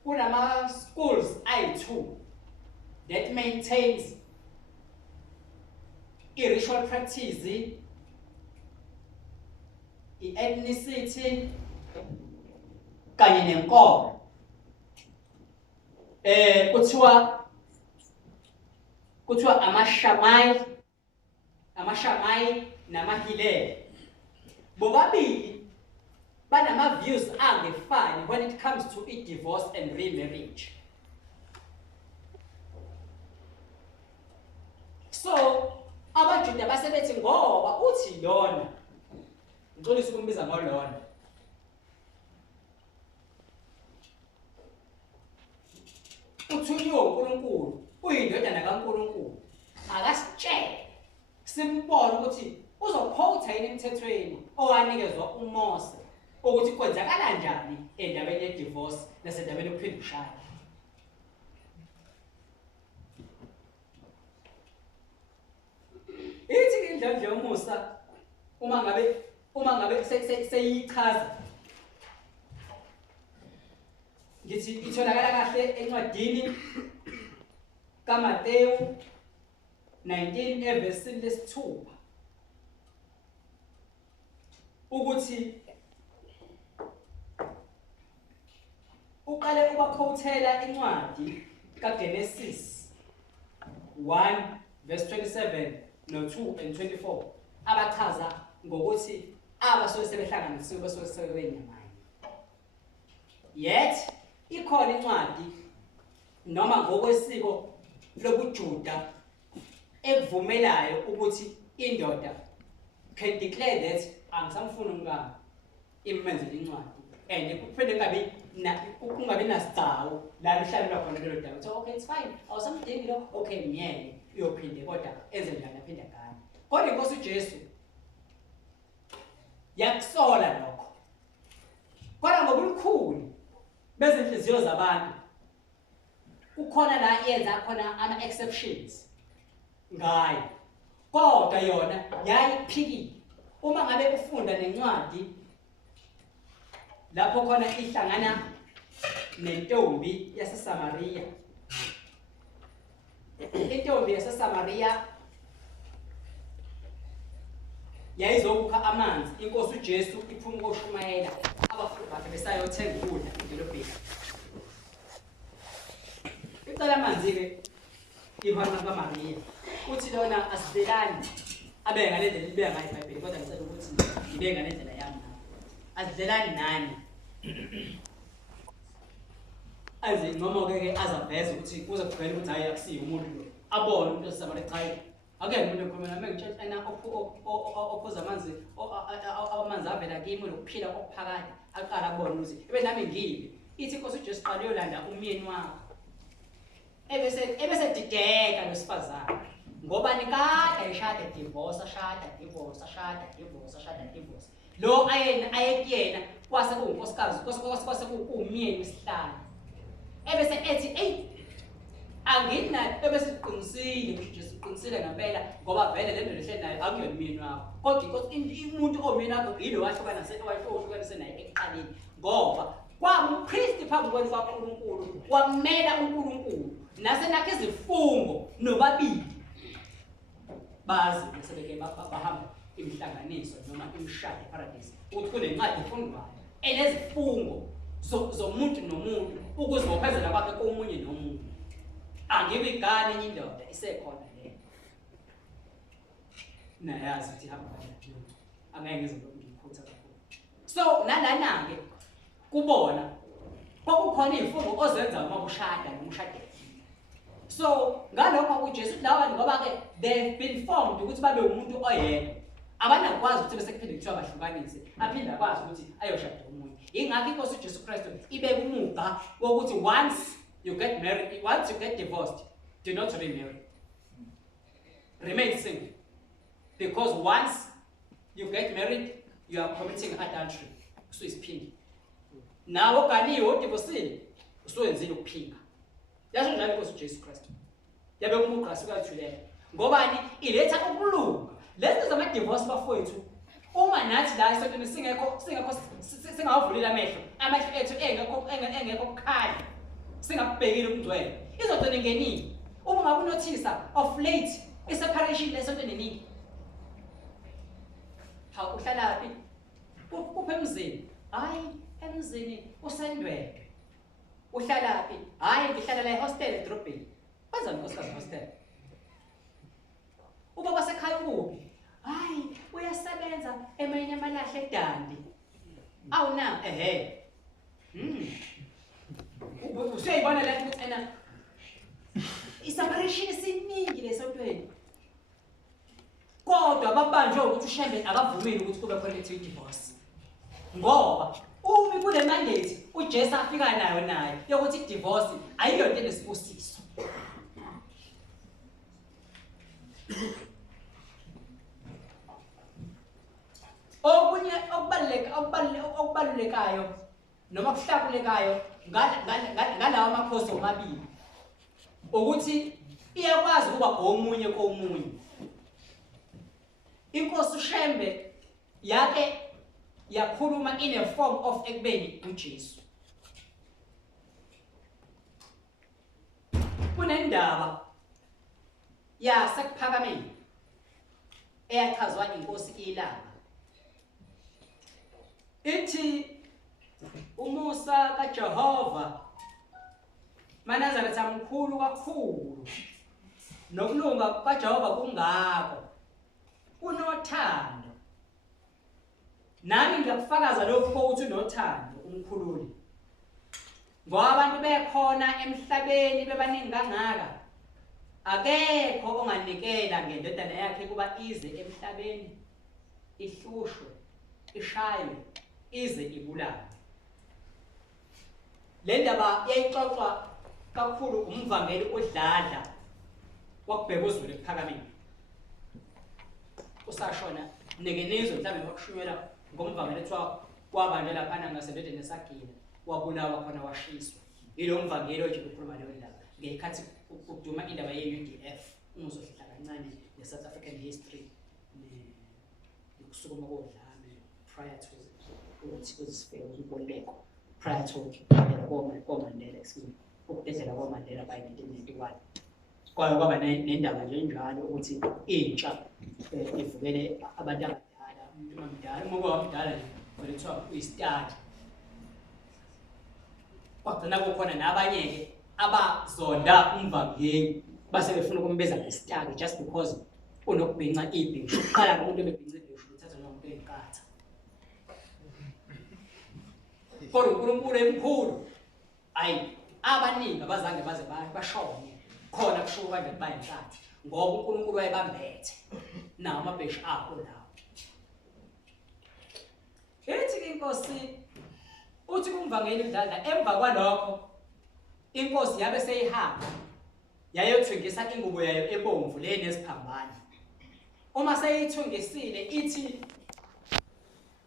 kunama schools ayi-2 that maintains i-ritual practice, i-ethnicity kanye nenkolo. Kuthiwa amashamai namahilele. Bobabili banama-views angefani when it comes to i-divorce and remarriage. So abaJuda basebethi ngoba uthi lona ngixolisa ukumbiza ngolona uthunywe uNkulunkulu uyindodana kaNkulunkulu akasitshele simbone ukuthi uzophotha yini emthethweni owanikezwa uMose ukuthi kwenzakala kanjani endabeni ye-divorce nasendabeni yokuphinda ushaya. Ithi indlela yomusa uma ngabe seyichaza ngithi itholakala kahle encwadini kaMateyu 19 evesini lesi-6 ukuthi uqale ubakhothela incwadi kaGenesis 1 verse 27 no 2 and 24 abachaza ngokuthi abasuke sebehlanganisiwe basuke sebenyamanye. Yet ikhona incwadi noma ngokwesiko lobuJuda ekuvumelayo ukuthi indoda can declare that angisamfuni umkami imenzele incwadi and kuphinde kungabi nasigcawu la mhlalelwa khona lelo daba. So okay, it's fine, awusamdingi lo, okay myeke uyophinde kodwa enze njani aphinde ngani. Kodwa inkosi uJesu yakusola lokho, kodwa ngobulukhulu bezinhliziyo zabantu kukhona la yenza khona ama-exceptions ngayo, kodwa yona yayiphikile. Uma ngabe ufunda nencwadi lapho khona ihlangana nentombi yaseSamariya, intombi yaseSamariya yayizokukha amanzi, inkosi uJesu iphuma ukoshumayela abafundi bakhe besayothenga ukudla edolobheni. Icela amanzi-ke ihona kaMariya uthi lona asidlelani abe ngale ndlela ibe ngayo iBhayibheli, kodwa ngicela ukuthi ibe ngale ndlela yami nawe. Asidlelani nani aze noma-ke azaveze ukuthi kuze kugcwele ukuthi hayi akusiyo umuntu lo, abone umuntu oseSamariya cha akekho umuntu ekhuluma nami ngitshela ophuza amanzi amanzi avela kimi nokuphila okuphakade aqala abone ukuthi ebe nami ngibe. Ithi inkosi uJesu qala uyolanda umyeni wakho ebese dideka losifazane ngobani kade eshada divorce. Lo ayekuyena kwase kuunkosikazi kwase kuumyeni wesihlanu ebese ethi eyi angina ebese siqinisile ukuthi nje siqinisile ngempela ngoba vele le nto lehle nayo akuyona umyeni wakho, kodwa umuntu omyeni wakho yilo wahlukanise naye ekuqaleni ngoba kwampristi phambi kwenu kaNkulunkulu wamela uNkulunkulu nasenakho izifungo nobabili bazi sebeke bahamba imihlanganiso noma imishado eparadise ukuthi kunencwadi efundwayo enezifungo zomuntu nomuntu ukuzibophezela kwakhe komunye nomuntu. Angibe igane enye indoda isekhona le nayazi ukuthi ihamba kanjani, angeke ngizokukhutha kakhulu. So nalana-ke kubona kwakukhona iy'fungo ozenza uma ushada noma ushadile. So ngalokho uJesu lawa ngoba-ke they've been formed ukuthi babe umuntu oyedwa, abanakwazi ukuthi bese kuphinde kuthiwa bahlukanise aphinde akwazi ukuthi ayoshada omunye. Ingakho inkosi uJesu Kristu ibeka umuga wokuthi once you get married, once you get divorced, do not remarry. Remain single. Because once you get married, you are committing adultery. So it's pink. Now okaniwe udivosile usuyenzile ukuphinga. Yasho njalo inkosi uJesu Kristu. Yabe umuga asukathulela. Ngobani iletha ukulunga. Lezi zama-divorce bafowethu uma nathi la esontweni singawavulile amehlo ethu engekho kukhanya singakubhekile ubungcwele izogcina ingenile. Uma ungabe unothisa of late i-separation lesontweni ningi hawu uhlalaphi uphe emzini, hayi emzini usendwedwe. Uhlalaphi, hayi ngihlala la ehostel edrobheni. Benzani nkosikazi hostel? Ubaba wasekhaya ukuphi? Hayi uyasebenza emayini amalahle eDandi. awu na usuyayibona le nto ena i-separation esiningi lesontweni kodwa babanjwe ukuthi uShembe akavumile ukuthi kube khona i-divorce ngoba umi kule mandate uJesu afika nayo yokuthi i-divorce ayiyo into enesibusiso okunye okubalulekayo noma kuhlabulekayo ngalawa makhosi omabili ukuthi iyakwazi ukuba omunye komunye. Inkosi uShembe yake yakhuluma in a form of ekubeni uJesu. Kunendaba yasekuphakameni eyachazwa inkosi iLanga. Ithi umusa kaJehova manazareth mkhulu kakhulu nokulunga kaJehova kungako unothando. Nami ngiyakufakaza lokho ukuthi unothando umkhululi. Ngoba abantu bekhona emhlabeni bebaningi kangaka akekho onganikela ngendodana yakhe kuba ize emhlabeni ihlushwe ishaywe ize ibulawe. Le ndaba yayixoxwa kakhulu umvangeli odladla wakubheka uZulu ekuphakameni. Usashona nekenizwe mhlawumbe bakushunyela ngomvangeli ethiwa kwabanje laphana ngasendodeni esagila wabulawa khona washiswa. Yilo mvangeli oje ukukhuluma leyo ndaba ngekhathi ukuduma indaba ye-UDF ungazohlala kancane ne-South African history ukusukuma kodlame prior to ukuthi kuzifike uMpondeko prior to koMandela ukudedela koMandela by 1991. Kwaba nendaba nje njalo ukuthi intsha ivukele abantu abadala umuntu omdala uma kwamdala nje kwethiwa uyistadi. Kwagcina kukhona nabanye-ke abazonda umvangeli base befuna ukumbiza ngesitaki just because unokubhinca ibhinqa. Uqala ngomuntu ebebhinca ibhinqa uthatha nomuntu enkatha. Kodwa uNkulunkulu emkhulu ayi abaningi abazange baze bashone khona kusho kanje bayinkathi ngoba uNkulunkulu wayebambethe nawo amabhesha akho lawo. Ethi inkosi uthi kumvangeli Mdladla emva kwalokho inkosi yabe seyihamba yayothengisa ingubo yayo ebomvu le nesiphambano. Uma seyithungisile ithi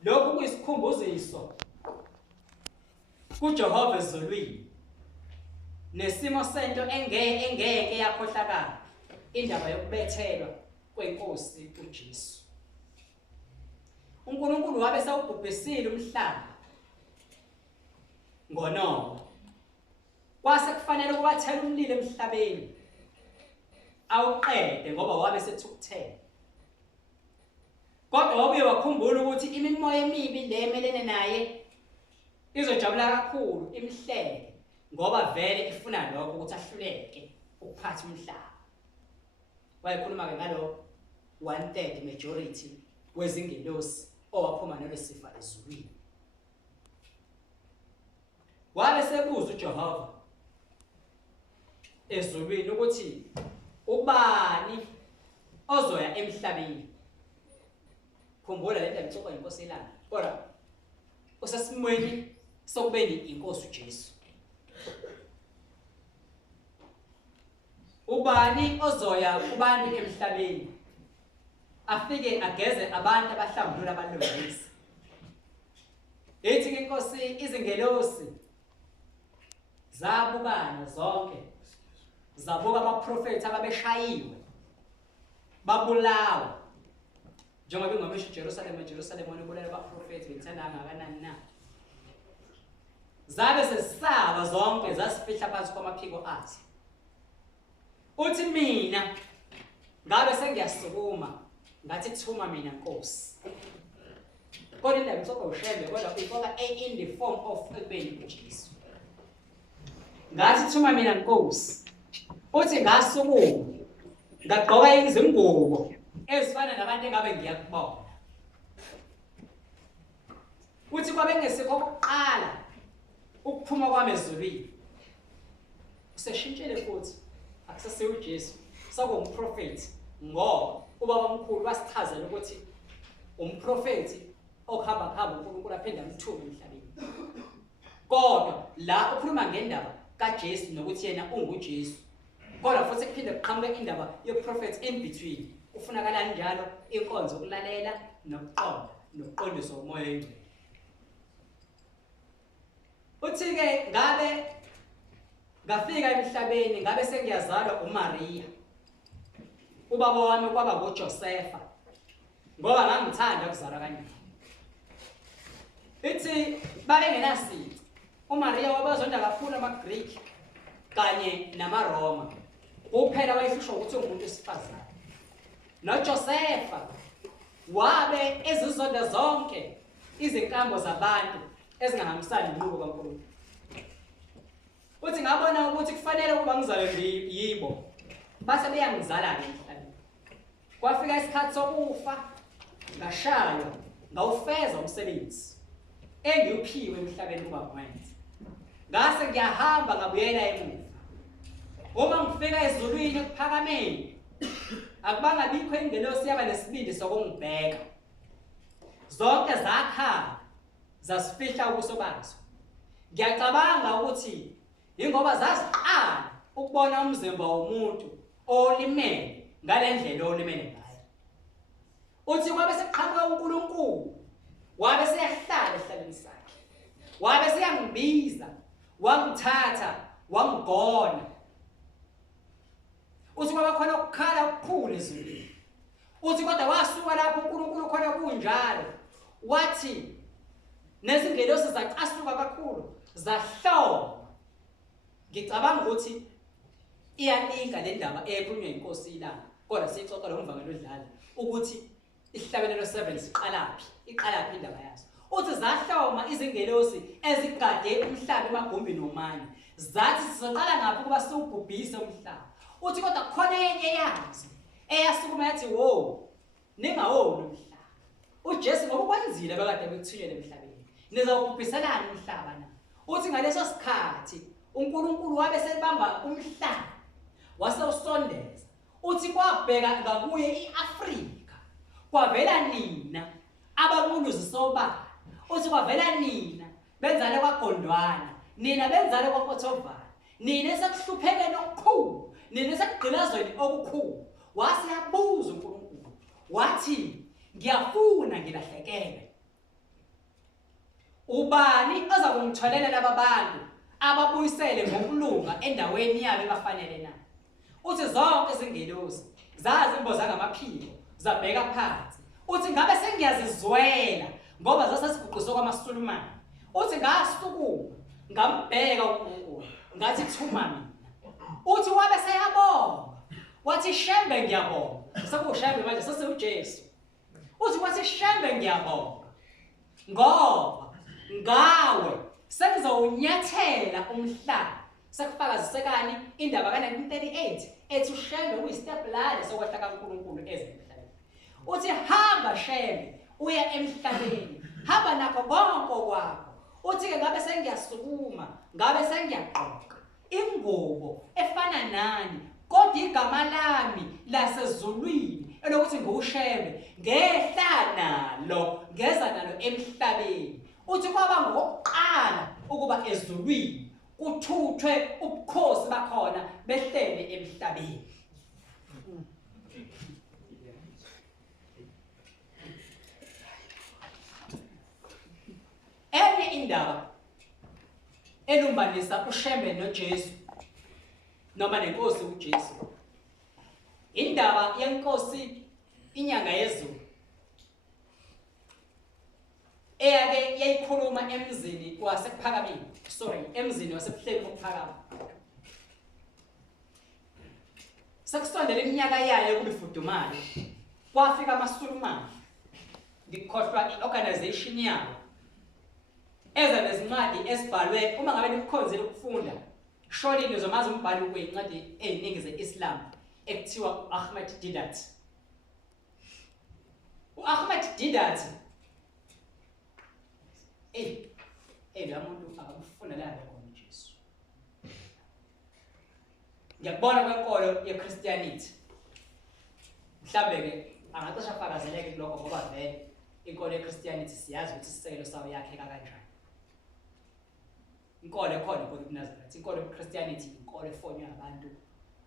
lokhu kuyisikhumbuziso kuJehova ezulwini nesimo sento engeke yakhohlakala indaba yokubethelwa kwenkosi uJesu. uNkulunkulu wabe sawubhubhisile umhlaba ngoNowa. Kwase kufanele ukubathela umlilo emhlabeni awuqede ngoba wabe sethukuthele. Kodwa wabuye wakhumbula ukuthi imimoya emibi le emelene naye izojabula kakhulu imhlele ngoba vele ifuna lokho ukuthi ahluleke ukuphatha umhlaba. Wayekhuluma-ke ngalo 1/3 majority wezingelosi owaphuma nalesifa ezulwini. Wabe sebuza uJehova ezulwini ukuthi ubani ozoya emhlabeni. Khumbula le ndaba ixoxwa inkosi iLanga kodwa usesimweni sokubeni inkosi uJesu. Ubani ozoya kubantu emhlabeni afike ageze abantu abahlambulula abalungisa. Ethi inkosi izingelosi zabukana zonke zabuka abaprofeti ababeshayiwe babulawa njengoba ingomisho Jerusalem onibulala abaprofeti bethanda kangakanani na. Zabe sesisaba zonke zasifihla phansi kwamaphiko azo. Uthi mina ngabe sengiyasukuma ngathi kuthuma mina Nkosi. Kodwa indaba ixoxa uShembe kodwa uyixoxa in the form of ekubeni uJesu. Ngathi thuma mina Nkosi. Uthi ngasukuma ngagqoka izingubo ezifana nabantu engabe ngiyakubona. uthi kwabe ngesikho okokuqala ukuphuma kwami ezulwini useshintshele futhi akusesiyo uJesu sakuwumprofeti ngoba ubaba omkhulu wasichazela ukuthi umprofeti okuhamba uNkulunkulu aphinde amthume emhlabeni. Kodwa la ukhuluma ngendaba kaJesu nokuthi yena unguJesu. Kodwa futhi kuphinde kuqhamuke indaba yoprofeti in between. Ufunakala njalo inkonzo ukulalela nokuqonda nokuqondiswa umoya oyingcwele. Uthi ke ngabe ngafika emhlabeni ngabe sengiyazalwa uMaria. Ubaba wami kwaba ngoJosefa. Ngoba ngangithanda ukuzalwa kanjani. Ithi babengenasici. uMaria wabazonda kakhulu amaGreek kanye namaRoma. Kuphela wayefisha ukuthi umuntu wesifazane. noJosefa wabe ezizonda zonke izinkambo zabantu ezingahambisani nenqubo kaNkulunkulu. Uthi ngabona ukuthi kufanele ukuba ngizalwe yibo. Base beyangizala emhlabeni. Kwafika isikhathi sokufa, ngashaywa, ngawufeza umsebenzi engiwuphiwe emhlabeni kuba ngwenza. Ngase ngiyahamba ngabuyela emuva. Uma ngifika ezulwini ekuphakameni, akubanga bikho ingelosi yaba nesibindi sokungibheka. Zonke zakha zasifihla ubuso bazo. Ngiyacabanga ukuthi ingoba zaziqala ukubona umzimba womuntu olimele ngalendlela olimele ngayo. Uthi kwabe seqhamuka uNkulunkulu, wabe seyahlala esihlalweni sakhe. Wabe seyangibiza, wangithatha, wangigona. Uthi kwaba khona ukukhala okukhulu ezulwini. Uthi kodwa wasuka lapho uNkulunkulu khona kunjalo. Wathi nezingelosi zacasuka kakhulu, zahloma. Ngicabanga ukuthi iyalinka le ndaba ekhulunywa inkosi ilanga. Kodwa siyixoxa lo mvangelo odlala ukuthi isihlabelelo 7 siqalaphi, iqalaphi indaba yaso. Uthi zahloma izingelosi ezigade umhlaba emagumbini omane. Zathi sizoqala ngaphi ukuba siwubhubhise umhlaba. Uthi kodwa khona enye yazo eyasukuma yathi wo ningawona umhlaba. uJesu ngoba kwenzile bekade bekuthunyelwe emhlabeni. Nizawubhubhiselana umhlaba na. Uthi ngaleso sikhathi uNkulunkulu wabe sebamba umhlaba wasewusondeza. Uthi kwabheka ngakuye iAfrika. Kwavela nina abamuluzi sobala. Uthi kwavela nina benzale kwaGondwana, nina benzale kwaPotovana. Nina esekuhluphekeni okukhulu, nina esekugqilazweni okukhulu. Wase yabuza uNkulunkulu. Wathi ngiyafuna ngilahlekelwe. Ubani ozakungitholela laba bantu ababuyisele ngokulunga endaweni yabo ebafanele na? Uthi zonke izingelosi zazimboza ngamaphiko zabheka phansi. Uthi ngabe sengiyazizwela ngoba zasesiguqiswa kwamaSulumane. Uthi ngasukuma ngambheka uNkulunkulu ngathi thuma mina. Uthi wabe seyabonga. Wathi shembe ngiyabonga. Sekushembe manje sesiuJesu. Uthi wathi shembe ngiyabonga. Ngoba ngawe sekuzowunyathela umhlaba. Sekufakazisekani indaba ka1938 ethi ushembe uyistebulale sokwehla kaNkulunkulu ezemhlabeni. Uthi hamba shembe uya emhlabeni. Hamba nakho konke kwakho. Uthi ke ngabe sengiyasukuma, ngabe sengiyaqoqa ingubo efana nani, kodwa igama lami lasezulwini elokuthi ngiwushembe ngehla nalo, ngeza nalo emhlabeni. Uthi kwaba ngokuqala ukuba ezulwini kuthuthwe ubukhosi bakhona behlele emhlabeni. Enye indaba elumbanisa ushembe noJesu noma nenkosi uJesu. Indaba yenkosi inyanga yezulu. Eyake yayikhuluma emzini wasePhakameni, emzini waseBuhleni ophakama. Sekusondela iminyaka yayo kubifudumala. Kwafika amaSulumane. Ngikhohlwa iorganization yabo. Eza nezincwadi esibhalwe uma ngabe nikhonzile ukufunda. Sholi nizomazi umbhali wezincwadi eziningi zeIslam ekuthiwa Ahmed Didat. uAhmed Didat la muntu akamfuna la khona uJesu. Ngiyakubona kwenkolo yeChristianity. Mhlambe ke angacisha afakazeleke kulokho ngoba vele inkolo yeChristianity siyazi ukuthi isisekelo sawo yakheka kanjani. Inkolo ekhona inkolo kuNazaretha. Inkolo yeChristianity inkolo efonywa abantu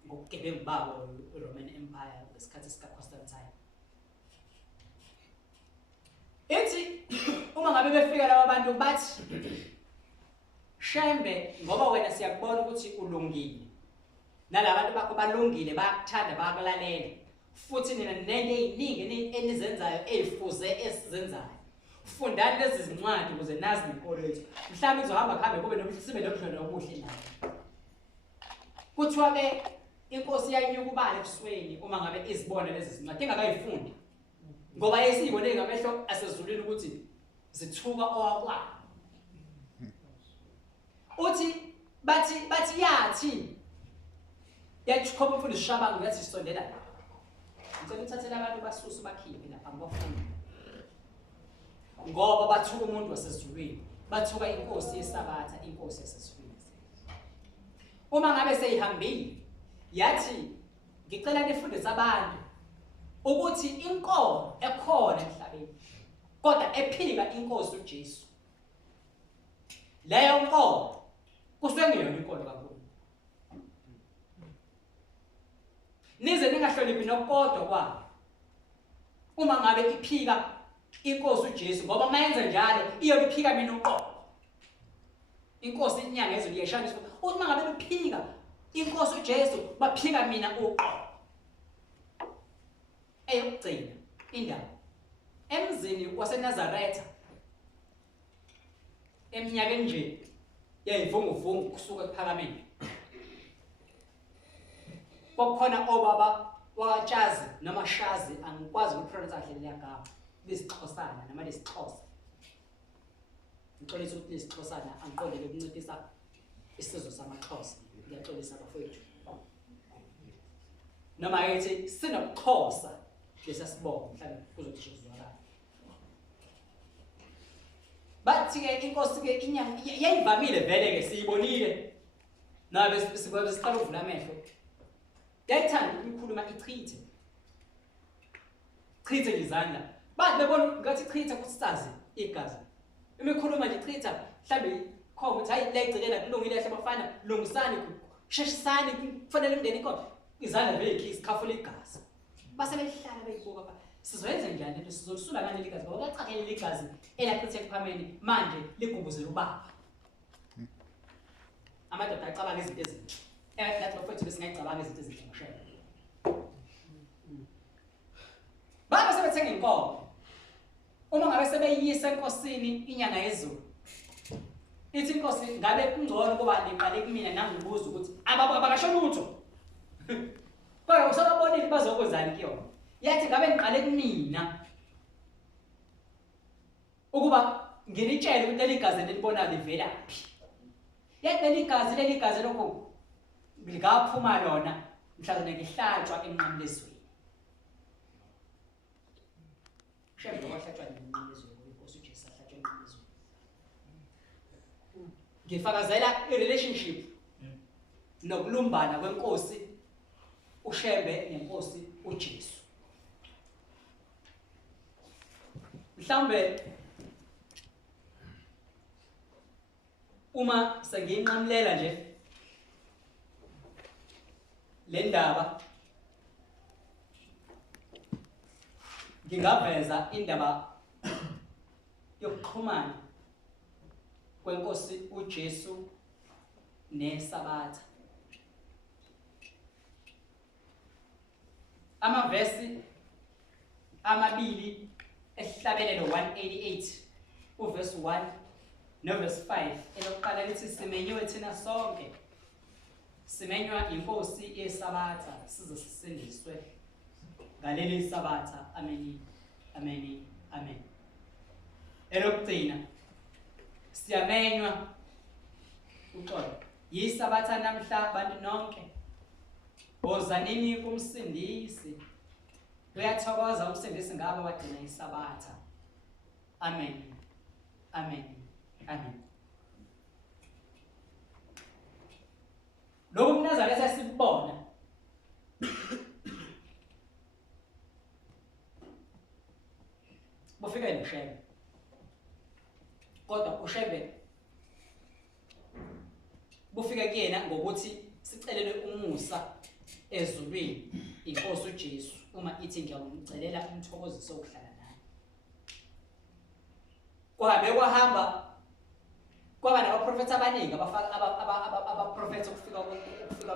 ngokugebengu babo iRoman Empire ngesikhathi sikaConstantine. Ethi uma ngabe befika laba bantu bathi Shembe ngoba wena siyakubona ukuthi ulungile. Nalabantu bakho balungile bayakuthanda bayakulalela. Futhi nina nento eziningi enizenzayo ezifuze esizenzayo. Fundani lezi zincwadi ukuze nazi inkolo yethu. Mhlawumbe izohamba khambe kube nobusibe nobudlelwano obuhle nayo. Kuthiwa ke inkosi yanyuka ubani ebusweni uma ngabe izibona lezi zincwadi engakayifundi. Ngoba yesibone ngamehlo asezulwini ukuthi zithuka owakwayo. Uthi bathi yathi yachikhopha umfundisi Shabangu yathi sisondela. Ngicela uthathele abantu basusu bakhiphe lapha ngofundi. Ngoba bathuka umuntu wasezulwini, bathuka inkosi yeSabatha, inkosi yasezulwini. Uma ngabe seyihambile yathi ngicela nifundise abantu ukuthi inkolo ekhona emhlabeni kodwa ephika inkosi uJesu. Leyo nkolo kusengeyona inkolo kaNkulunkulu. Nize ningahloniphi nokodwa kwayo. Uma ngabe iphika inkosi uJesu ngoba mayenza njalo iyobe iphika mina uqobo. Inkosi inyanga ezulu yeshanisa uma ngabe bephika inkosi uJesu baphika mina uqobo. Eyokugcina indaba emzini waseNazaretha eminyakeni nje yayivunguvungu kusuka ePhakameni. Kokhona obaba watshazi noma shazi angikwazi ukupronounce kahle le gama lesixhosana noma lesixhosa. Ngixolisa ukuthi lesixhosana angiqondele ukuncedisa isizwe samaXhosa. Ngiyaxolisa bafowethu. Noma yathi sinokuXhosa lesasibonga mhlawumbe kuzothi kuzwakala. Bathi ke inkosi ke inyanga yayivamile vele ke siyibonile. Nabe siqala ukuvula amehlo. Yayithanda ukukhuluma ichithe. Chithe ngizandla. Bathi bebona ngathi chithe kusazi igazi. Imikhuluma nje chitha mhlambe khona ukuthi hayi la igcikela kulungile yahle bafana lungisani sheshisani kufanele imndeni ikhona. Izandla vele isikhafula igazi. Base behlala beyibuka ba sizoyenza njani lento sizolisula ngani ligazi ngoba kuyachakela ligazi elachithe ePhakameni manje ligubuzela ubaba. Amadoda acabanga izinto ezinhle. Nathi bafethu besingayicabanga izinto ezinhle ngoshela. Baba sebethenga inkomo. Uma ngabe sebeyisa enkosini inyanga yezulu. Ithi inkosi ngabe kungcono kuba niqale kumina nangibuza ukuthi abakasho lutho. Kodwa usababonile bazokwenzani kuyona. Yathi ngabe niqale kumina. Ukuba nginitshele ukuthi leli gazi lelibonayo livelaphi. Yathi leli gazi lokho likaphuma lona mhlawumbe ngihlatshwa enqamlezweni. Shembe wahlatshwa enqamlezweni inkosi uJesu ahlatshwa enqamlezweni. Ngifakazela irelationship nokulumbana kwenkosi uShembe nenkosi uJesu. Mhlawumbe uma sengiyinqamlela nje le ndaba ngingaveza indaba yokuxhumana kwenkosi uJesu neSabatha. Amavesi amabili esihlabelelo 188 uverse 1 noverse 5 elokuqala lithi simenywe thina sonke simenywa inkosi yeSabatha size sisindiswe ngaleli Sabatha. Amen. Amen. Amen. Elokugcina siyamenywa uxolo yiSabatha namhla bantu nonke wozanini kumsindisi uyathokoza umsindisi ngabo wadina iSabatha. Amen. Amen. phambili. Lokhu mnazana esasibona bufika noShebe. Kodwa uShebe bufika kuyena ngokuthi sicelele umusa ezulwini inkosi uJesu uma ithi ngiyamcelela umthokoziso wokuhlala naye. Kwaba nabaprofeti abaningi abaprofeti ukufika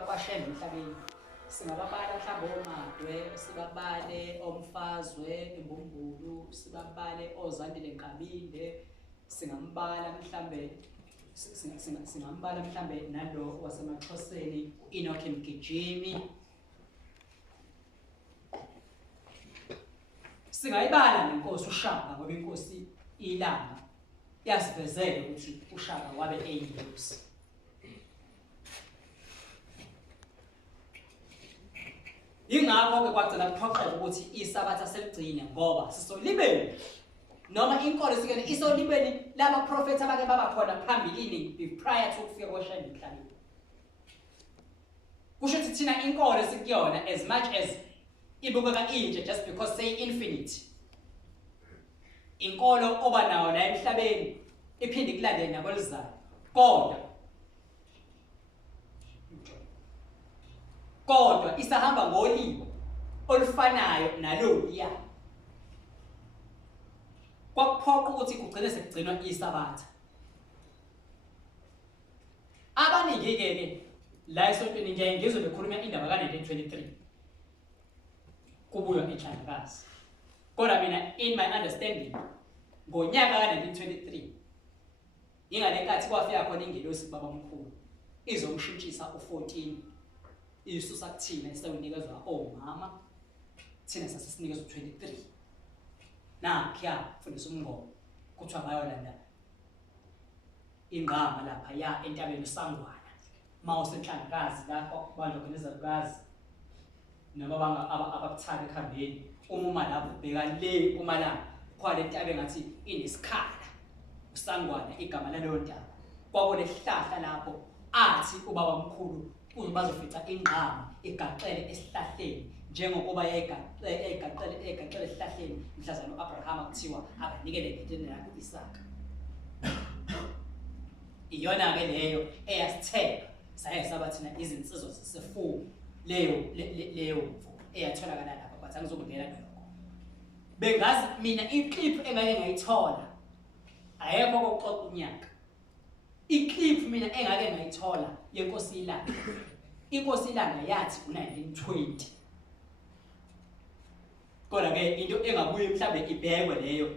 kwaShembe emhlabeni. Singababala mhlawumbe oMadwe, sibabale oMfazwe, iMbumbulu, sibabale oZandile Nkabinde, singambala mhlawumbe nalo wasemaXhoseni uEnoch Mgijimi. Singayibala nenkosi uShaka ngoba inkosi ilanga yasivezele ukuthi uShaka wabe eyinkosi. Ingakho ke kwagcina kuphoqeleka ukuthi isabatha seligcine ngoba sisolibeni noma inkolo sikene isolibeni laba profeti abake baba khona phambilini prior to ukufika kwaShembe emhlabeni. Kusho ukuthi thina inkolo sikuyona as much as ibukeka inje just because say infinite. Inkolo oba nawo la emhlabeni iphinde kulandele nabolizayo kodwa isahamba ngolimo olufanayo naloluya. Kwakuphoqa ukuthi kugcine sekugcinwa isabatha. Abaningi-ke la esontweni ngiyaye ngizwe bekhuluma indaba ka-1923 kubuywa eChandakazi. Kodwa mina in my understanding ngonyaka ka-1923 ingale nkathi kwafika khona ingelosi kubaba omkhulu izomshintshisa u14 isusa kuthina esawunikezwa omama thina sasisinikezwa u23. Nakha fundisa umngoma kuthiwa bayolanda ingqama lapha ya entabeni uSangwana mawusenhlangazi lapho kubanjwa khona izalukazi noma ababuthaka ekhambeni uma lapho ubheka le umalanga khona intabe engathi inesikhala uSangwana igama laleyo ntaba kwakunesihlahla lapho athi ubaba omkhulu bazofica ingqama igaxele esihlahleni njengokuba egaxele esihlahleni mhlazana uAbraham kuthiwa abanikele ngentweni yakhe Isaka. Iyona ke leyo eyasitheka saye sabathina izinsizwa zesifuba leyo mvu eyatholakala lapha but angizokungena lokho. Bengazi mina iclip engake ngayithola ayekho kokuxoxa unyaka. Iclip mina engake ngayithola yenkosi ilanga. Inkosi ilanga yathi ku1920. Kodwa ke into engabuye mhlambe ibhekwe leyo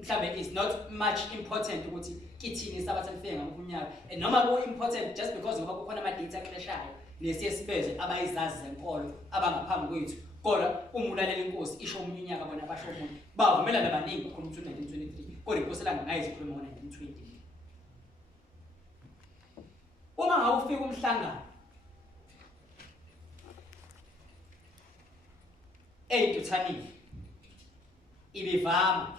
mhlambe is not much important ukuthi kithini sabatha lifike ngomnyaka noma ku important just because ngoba kukhona ama data clashayo nesiyesibeze abayizazi zenkolo abangaphambi kwethu. Kodwa umulalela inkosi isho omunye unyaka bona basho omunye bavumelana abaningi ukukhuluma ukuthi 1923 kodwa inkosi ilanga ngayizikhuluma ngo1920. Uma ngabe ufika umhlangano eDuthani ibivama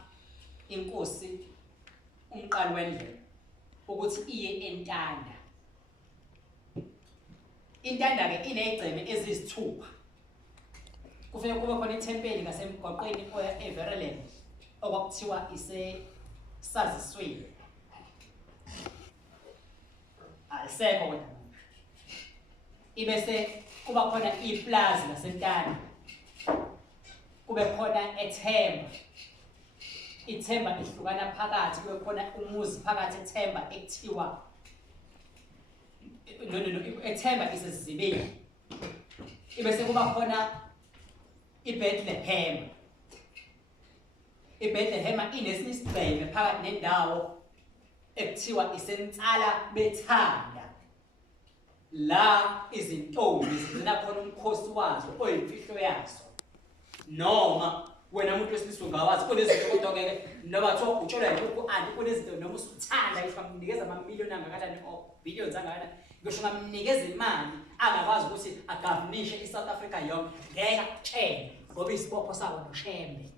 inkosi umqali wendlela ukuthi iye eNtanda. Intanda ke inezigceme ezisithupha. Kufanele kube khona ithempeli ngasemgwaqweni oya eVereland okwakuthiwa isesazisweni. Alisekho kodwa. Ibese kuba khona iplaza laseNtanda. Kube khona eThemba. IThemba ihlukana phakathi kube khona umuzi phakathi eThemba ekuthiwa eThemba isezibeni. Ibese kuba khona iBethlehem. iBethlehem inesinye isigceme phakathi nendawo ekuthiwa isentsala bethanda. La izintombi zigcina khona umkhosi wazo oyimfihlo yazo. Noma wena umuntu wesilisa ungawazi kunezinto kodwa ke noma kuthiwa utshelwa yikho anti kunezinto noma usuthanda ifamnikeza amamiliyoni angakanani o billions angakanani ngisho ngamnikeza imali angakwazi ukuthi agavunishe iSouth Africa yonke ngeke akutshele ngoba isibopho sabo noShembe.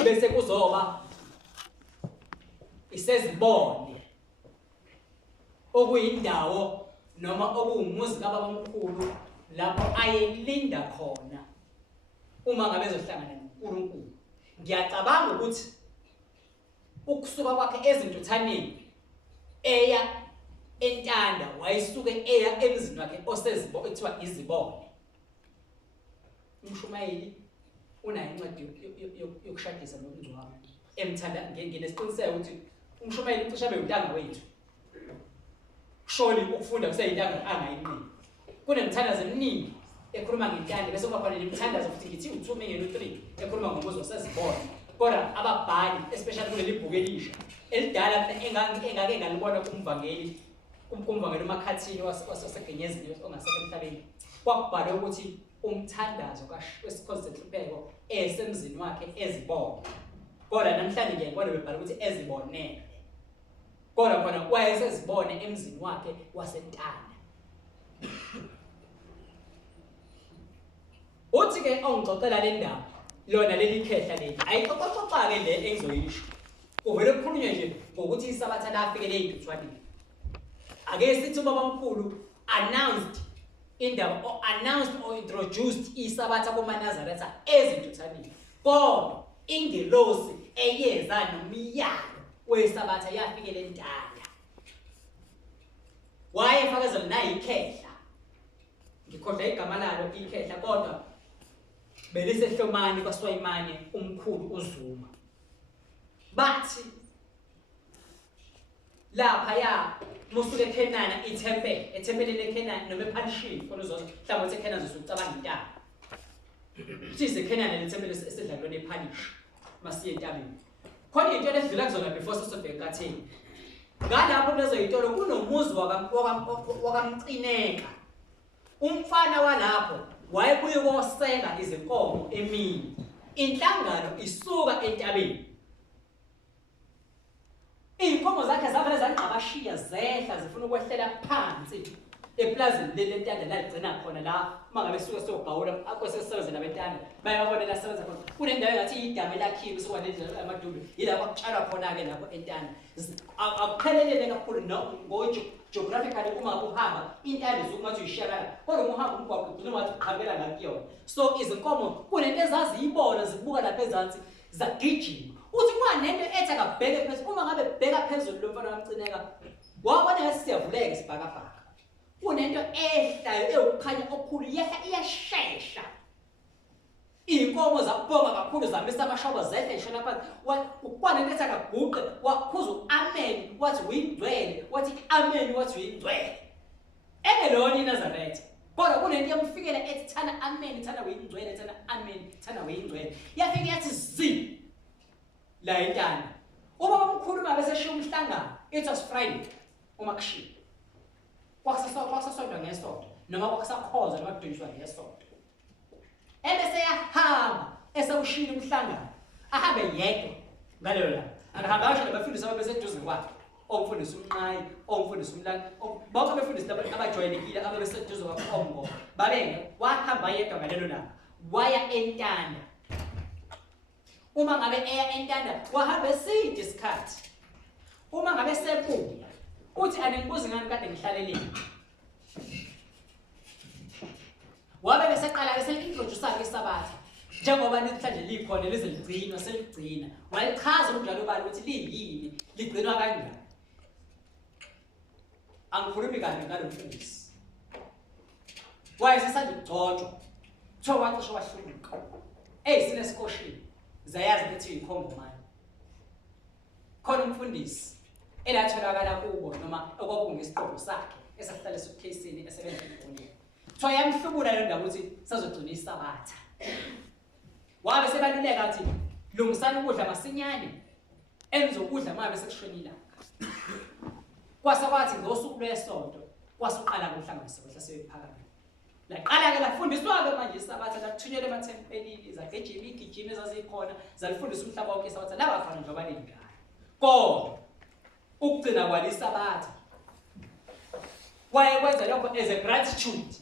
Ibese kuzoba isezibone okuyindawo noma okuwumuzi kababamkhulu lapho ayelinda khona uma ngabe ezohlangana noNkulunkulu. Ngiyacabanga ukuthi ukusuka kwakhe ezintuthaneni eya eNtanda wayisuke eya emzini wakhe osezibone ethiwa izibone. UMshumayeli unayo incwadi yokushadisa nokungcwaba emthanda nginesiqiniseko ukuthi uMshumayeli ucishe abe untanga wethu. Sholi ukufunda kuseyintanga angayinqini. Kunemithandazo eminingi ekhuluma ngentanda bese kuba khona imithandazo futhi ngithi u2 mengene u3 ekhuluma ngomuzi osezibone. Kodwa ababhali especially kuleli bhuku elisha elidala engake ngalibona kumvangeli uMakhathini wasegenyezini ongasekho emhlabeni kwakubhalwe ukuthi umthandazo kaSikhozi Nhlupheko esemzini wakhe ezibone. Kodwa namhlanje ngiyabona bebhala ukuthi ezibonene. Kodwa khona wayesezibone emzini wakhe waseNtanda. Uthi ke ongixoxela le ndaba lona leli khehla leli ayixoxaxoxa ke le engizoyisho. Kuvele kukhulunywe nje ngokuthi isabatha lafikele ezintuthwaneni. Ake sithi ubabamkhulu announced or introduced isabatha kumaNazaretha ezintuthaneni. Kodwa ingelosi eyeza nomiyalo wesabatha yafikele eNtanda. Wayefakazela nayi ikhehla. Ngikhohlwa igama lalo ikhehla kodwa belisehlomani kwaSwayimane umkhulu uZuma. Bathi lapha ya musuke eKhenana ethempelini eKhenana noma ePanishini khona uzozwa mhlawumbe eKhenana usucabanga intaba. Size eKhenana lethempeli esedlalweni ePanish masiye entabeni. Khona into edlula kuzona before sisofika eNkatheni. Ngalapho kulezo izitolo kunomuzi wakamcineka. Umfana walapho wayebuye kosenga izinkomo emini. Inhlangano isuka entabeni. Inkomo zakhe zavele zaqabashiya zehla zifuna ukwehlela phansi eplazini lentanda la ligcina khona la mangabe suke sogawula akosesebenzela nabentanda bayabona la sebenza khona kunendawo engathi idami lakhiwe sokwalendlela amadumbe yila kwakutshalwa khona ke lapho entanda akuphelelele kakhulu no geographically uma uhamba intanda zokumathi uyishakala kodwa uma uhamba umgwaqo ugcina ngathi uqhambela ngakuyona. So izinkomo kunento ezaziyibona zibuka lapha ezansi zagijima. Uthi uma nento ethi akabheke phezulu uma ngabe bheka phezulu lo mfana wamcineka wabona ngathi siyavuleka isibhakabhaka. Kunento ehlayo ewukhanya okukhulu yehla iyashesha. Inkomo zabonga kakhulu zamisa amashoba zehla ishona phansi. Ukubona into ethi akaguqe wakhuza amen wathi uyindwele wathi amen wathi uyindwele. Engelona iNazaretha. Kodwa kunento yamfikela ethi thana amen thana uyindwele thana amen thana uyindwele. Yafika yathi zi la entanda. Ubaba omkhulu mabe seshiya umhlangano it was Friday uma kushiya. Kwakusasonto ngesonto noma kwakusakhoza noma kudunyiswa ngesonto. Ebese yahamba esewushila umhlangano ahambe yedwa ngalelo la. Akahamba kasho nabafundisi ababeseduze kwakhe. Omfundisi uMnqayi, omfundisi uMlanga, bonke abafundisi abajwayelekile ababeseduze kwakhe omngo. Babenge wahamba yedwa ngalelo la. Waya eNtanda. Uma ngabe eya eNtanda wahamba eside isikhathi. Uma ngabe sephuma uthi anengibuzi ngani kade ngihlaleleni. Wabe beseqala beselintroduce isabatha. Njengoba namhlanje likhona lizeligcina seligcina. Walichaza umdlalo balo ukuthi liyini, ligcinwa kanjani. Angikhulumi kahle ngalo mfundisi. Wayesesanda ukugcotshwa. Kuthiwa wacishe wahluluka. Sinesikoshini. Zayazi ukuthi inkhongomani. Khona umfundisi elatholakala kubo noma okwakungesiqobo sakhe esahlala esuitcase-ini esebenza efonini. Kuthiwa yamhlubula le ndaba ukuthi sazogcina isabatha. Wabe sebaluleka ukuthi lungisani ukudla masinyane enizokudla mabe sekushonila. Kwasakwathi ngosuku lwesonto kwasuqala kuhlanganiswa hlasephakame. Laqala ke lafundiswa ke manje isabatha lakuthunyelwa emathempelini zagejima igijima ezazikhona zalifundisa umhlaba wonke isabatha laba bafana nje abaningana. Kodwa ukugcina kwalisabatha wayekwenza lokho as a gratitude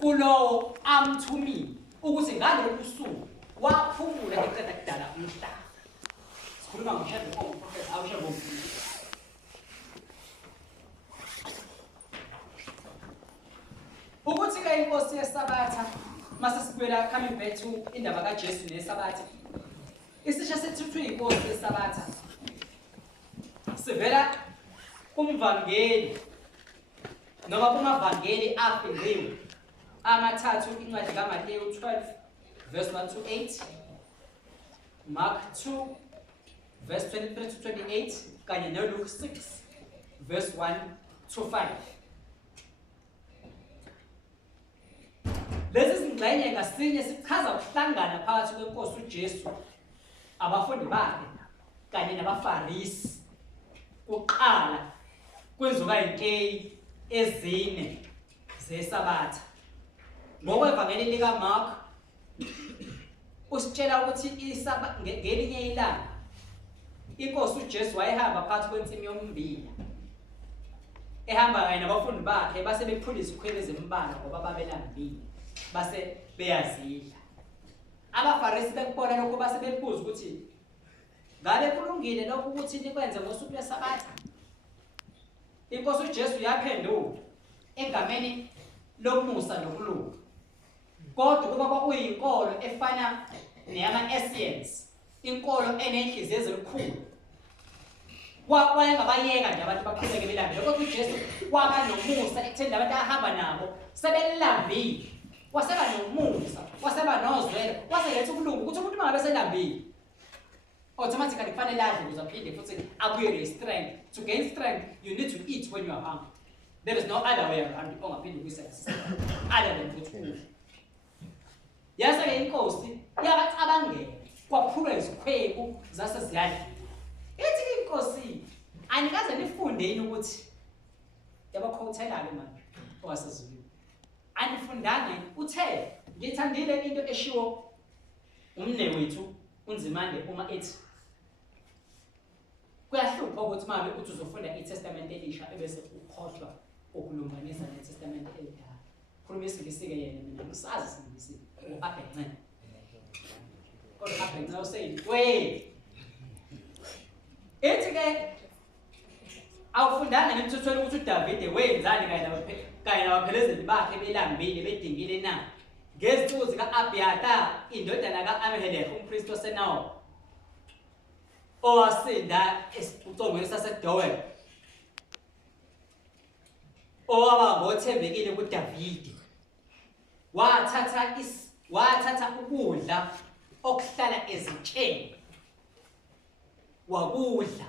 kulowo amthumile ukuthi ngalolu suku waphumula eqeda kudala umhlaba. sikhuluma ngoshebe omprofeti awushebe omkhulu. Ukuthi ke inkosi yesabatha mase sibuyela coming back to indaba kaJesu nesabatha. Isisho sethuthwe inkosi yesabatha sivela kumvangeli noma kumavangeli afiliwe amathathu incwadi kaMateyu 12 verse 1 to 8, Mark 2 verse 23 to 28 kanye noLuke 6 verse 1 to 5. Lezi zingxenye ngasinye sichaza ukuhlangana phakathi kwenkosi uJesu, abafundi bakhe kanye nabaFarisi kuqala kwenzuka inkey ezine zesabatha. Ngokwevangeli likaMark usitshela ukuthi ngelinye ilanga inkosi uJesu wayehamba phakathi kwensimu yommbila, ehamba kanye nabafundi bakhe base bephulisa ikhwele zemibala ngoba babelambile base beyazidla. Abafarisi bekubona lokho base bebuza ukuthi ngabe kulungile lokho ukuthi nikwenze ngosuku lwesabatha. Inkosi uJesu yaphendula egameni lomusa nokulunga. Kodwa kuba kwakuyinkolo efana neyama-Asians, inkolo enenhliziyo ezikhulu, wayengabayeka nje abantu baqhubeke belambile. Kodwa uJesu waba nomusa ekutheni abantu ahamba nabo sebelambile, waseba nomusa, waseba nozwelo, waseletha ukulunga ukuthi umuntu mangabe selambile automatically kufanele adle ukuze aphinde futhi abuyele strength. To gain strength you need to eat when you are hungry. There is no other way around ongaphinde kuyisebenzisa other than ukuthi udle. Yase inkosi yabacabangela kwaphulwa izikhwebu zaseziyadlini. Ithi inkosi anikaze nifundeni ukuthi yabakhothela-ke manje owasezulwini. Anifundanga uthe ngithandile into eshiwo umne wethu uNzimande uma ethi kuyahlupha ukuthi mabe uthi uzofunda iTestament elisha ebese ukhohlwa ukulunganisa neTestament elidala. Khuluma isiNgisi-ke yena mina ngisazi isiNgisi u-Abhengcene. Kodwa Abhengcene useyini we ethi-ke awufundanga nemthethweni ukuthi uDavide wenzani kanye nabaphelezeli bakhe belambile bedingile na ngezinsuku zika-Abiyata indodana ka-Amheleki umpristi waseNawo owasinda esicongweni saseDoweg, owaba ngothembekile kuDavide, wathatha ukudla okuhlala ezitsheni wakudla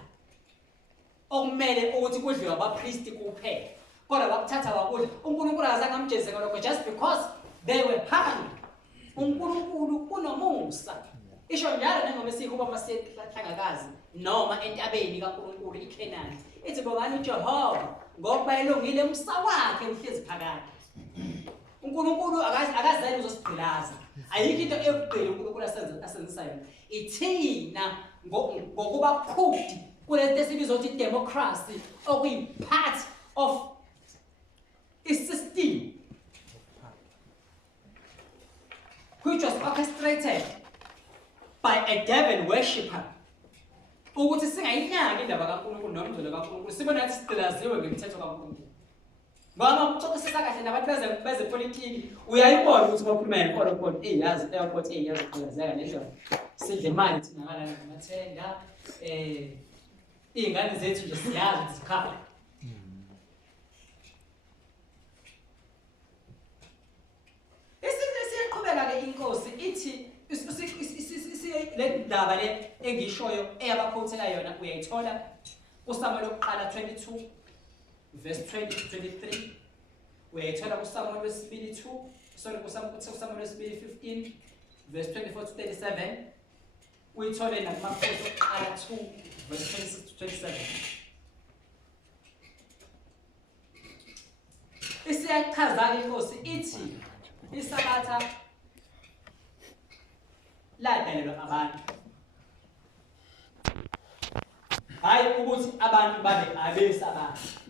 okumele ukuthi kudliwe abapristi kuphela, kodwa wakuthatha wakudla. uNkulunkulu akazange amjezise ngalokho just because they were hungry. uNkulunkulu unomusa. Isho njalo njengoba esikuba masihlangakazi noma entabeni kaNkulunkulu iKhenani. Ithi bobani uJehova ngoba elungile umsa wakhe uhlezi phakathi. uNkulunkulu akazali uzosigqilaza. Ayikho into eyokugqila uNkulunkulu asenzisa yona. Ithina ngokuba cooked kulento esibiza ukuthi democracy okuyi part of i-system which was orchestrated by a devil worshipper ukuthi singayinaki indaba kaNkulunkulu nomzolo kaNkulunkulu, sibone ukuthi sigqilaziwe ngemithetho kaNkulunkulu. Ngoba ukuxoxisana kahle nabantu bezepolitiki uyayibona ukuthi bakhuluma ngenkolo kodwa eyazi airport eyazi ukugqilazeka nendlela sidle imali thina ngala ngamathenda iy'ngane zethu nje siyazi ukuthi zikhapha. Isiqhubeka-ke inkosi ithi le ndaba le engishoyo eyabakhothela yona uyayithola kuSamuel wokuqala 22 verse 20 to 23, uyayithola kuSamuel wesibili 2, sorry kuSamuel wesibili 15 verse 24 to 37, uyithole nakuMakhosini wokuqala 2 verse 26 to 27. Isiyachaza inkosi ithi isabatha ladalelwa abantu, hayi ukuthi abantu babe abesabatha.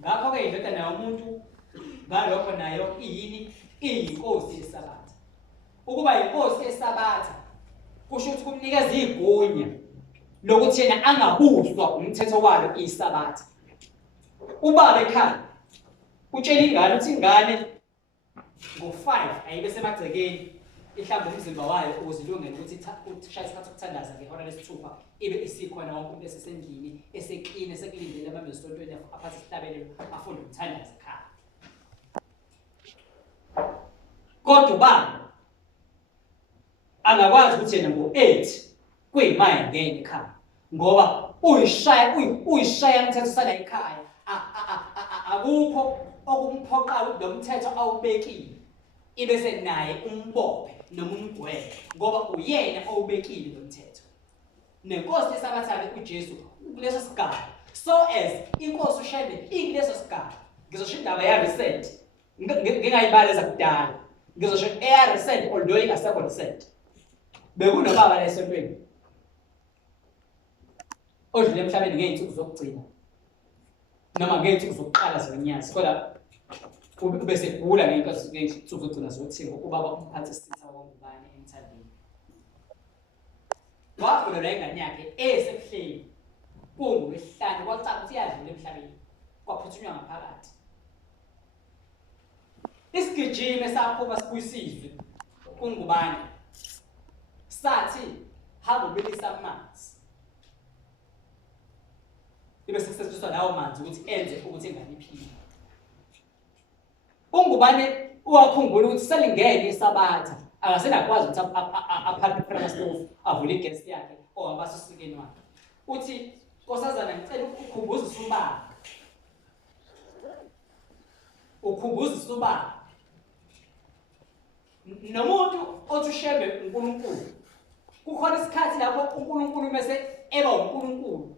Ngakho-ke indodana yomuntu ngalokho nayo iyini? Iyinkosi yesabatha. Ukuba yinkosi yesabatha kusho ukuthi kumnikeza igunya lokuthi yena angabuswa umthetho walo isabatha. Ubaba ekhaya utshela ingane uthi ingane ngo-5 ayibe semagcekeni ihlamba umzimba wayo ukuze ilungele ukuthi ushaye isikhathi sokuthandaza ngehora lesithupha ibe isikhona wonke umuntu esesendlini eseklini esekulindele abambe esontweni aphathe isihlabelelo afunde ukuthandaza ekhaya. Kodwa ubaba angakwazi ukuthi yena ngo-8 kuyimaya ngene ekhaya ngoba uyishaya umthetho sala ekhaya akukho okumphoqayo lo mthetho awubekile ibese naye umbophe noma umgwebe ngoba uyena owubekile lo mthetho. Nenkosi esabathayo uJesu kuleso sigaba so as inkosi uShembe ikuleso sigaba ngizosho indaba ya recent ngingayibali ezakudala ngizosho eya recent although ingasekho recent bekunobaba lesontweni odlule emhlabeni ngey'nsuku zokugcina noma ngey'nsuku zokuqala zonyasi kodwa ube segula ngey'nsuku zokugcina zothingo ubaba umphathi isitha wongubane emthandweni. Wafulelwa ingane yakhe esebuhleni kunguLwesihlanu kwacaba ukuthi iyadlula emhlabeni kwaphuthunywa ngaphakathi. Isigijimi esaphuma sibuyisizwe ungubane sathi hamba ubilisa amanzi ibe sekusetshenziswa lawo manzi ukuthi enze ukuthi ingane iphile. Ungubane wakhumbula ukuthi selingene isabatha akasenakwazi ukuthi aphathe iprema stove avule igesi yakhe owabasa usikeni wakhe. Uthi nkosazana ngicela ukukhumbuza ubaba ukhumbuza ubaba nomuntu othi uShembe uNkulunkulu kukhona isikhathi lapho uNkulunkulu mase eba uNkulunkulu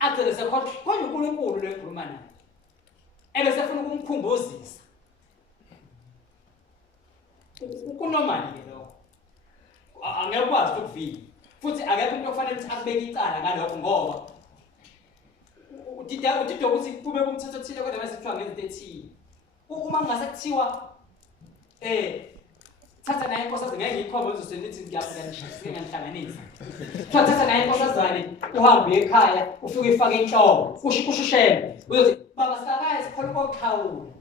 agcina sekhona uNkulunkulu lo ekhuluma naye ebese efuna ukumkhumbuzisa ukunomali ke lokho angeke ukwazi ukuvila futhi akekho umuntu okufanele ukuthi akubeke icala ngalokho ngoba udida ukuthi kube kumthetho othile kodwa bese kuthiwa ngezinto ethile uma ngase kuthiwa thatha naye inkosazane ngeke ngiyikhombe uzosenithi ngiyahlanganisa thatha naye inkosazane uhambe ekhaya ufike ifake inhloko kusho uShembe uzothi baba sikakaye sikhona ukuqhawula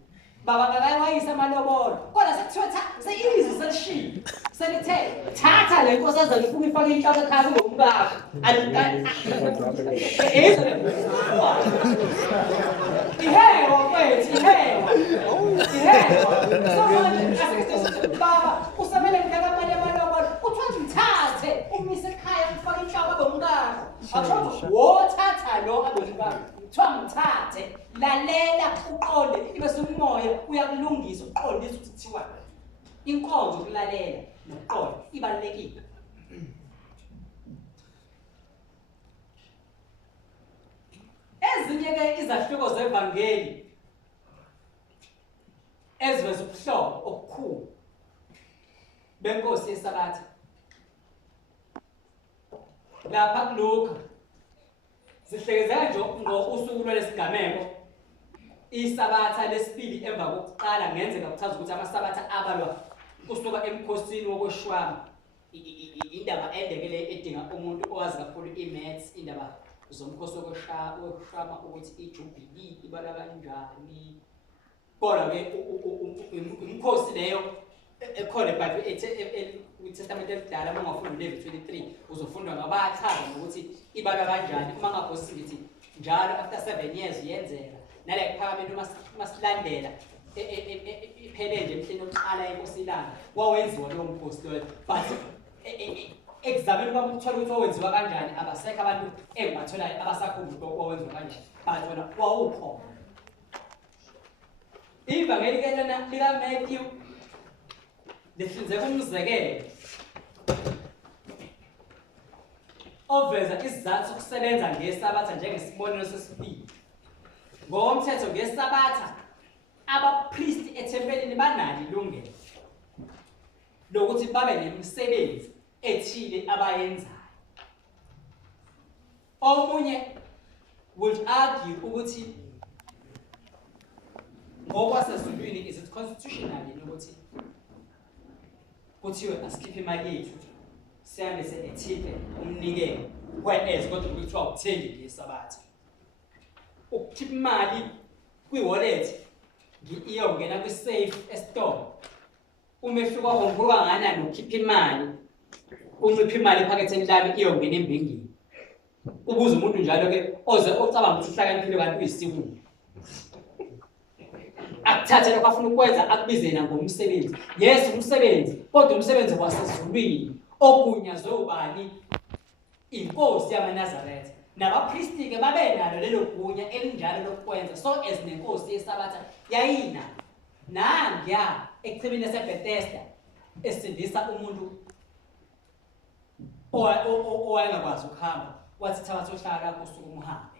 baba ngakaye wayisa amalobolo kodwa sekuthiwa seyizwe selishiye selithe thatha le nkosazane ufike ifake inhloko ekhaya ngomkakho ihewa kwethu baba usamele ngikamanye amalobolo kuthiwa mthathe umise ekhaya ufake inhloko abomkakho akuthiwa wothatha lo abomkakho kuthiwa mthathe lalela uqonde ibese umoya uyakulungisa uqondisa ukuthi kuthiwa inkonzo ukulalela nokuqonda ibalulekile. Ezinye ke izahluko zevangeli eziveza ubuhlobo obukhulu benkosi yesabatha lapha kuLuka zihlekezela nje ngosuku lwesigameko isabatha lesibili emva kokuqala ngenzeka kuchaza ukuthi amasabatha abalwa kusuka emkhosini wokushwama indaba endekele edinga umuntu owazi kakhulu imaths indaba zomkhosi wokushwama ukuthi ijubilee ibala kanjani kodwa ke umkhosi leyo ekhona eBhayibheli ethe kwiTestament elidala uma ungafunda uLevi 23 uzofundwa ngabachaza ukuthi ibala kanjani uma ngakhosi ngithi njalo after 7 years yenzeka nale kuphakameni uma silandela iphele nje emhleni oqala inkosi ilanga wawenziwa lo mkhosi lo but examine kwami ukuthola ukuthi owenziwa kanjani abasekho abantu engibatholayo abasakhumbula owenziwa kanjani but wona wawukhona. Ivangeli ke lona lika Matthew lihlinzeka umzekelo oveza isizathu sokusebenza ngesabatha njengesibonelo sesibili. Ngokomthetho ngesabatha abapristi ethempelini banalo ilungelo lokuthi babe nemisebenzi ethile abayenzayo. Omunye would argue ukuthi ngokwasezulwini is it constitutional ukuthi kuthiwe asikhiphe imali yethu sihambe se-ethipe umnikelo whereas kodwa kuthiwa ukuthengi ngesabatha ukukhipha imali kwi-wallet iyongena kwi-safe estore umehluko wakho mkhulu kangakanani ukukhipha imali uncipha imali ephaketheni lami iyongena embingini ubuza umuntu njalo-ke oze ocabanga ukuthi uhlakaniphile kanti uyisiwuli akuthathe lokho afuna ukwenza akubize yena ngomsebenzi yes umsebenzi kodwa umsebenzi wasezulwini ogunyazwe ubani inkosi yamaNazaretha nabapristi-ke babenalo lelo gunya elinjalo lokwenza so as nenkosi yesabatha yayina nangiya ekuthebeni yaseBethesda esindisa umuntu owayengakwazi ukuhamba wathi thatha uhlala lakho usuku umhambe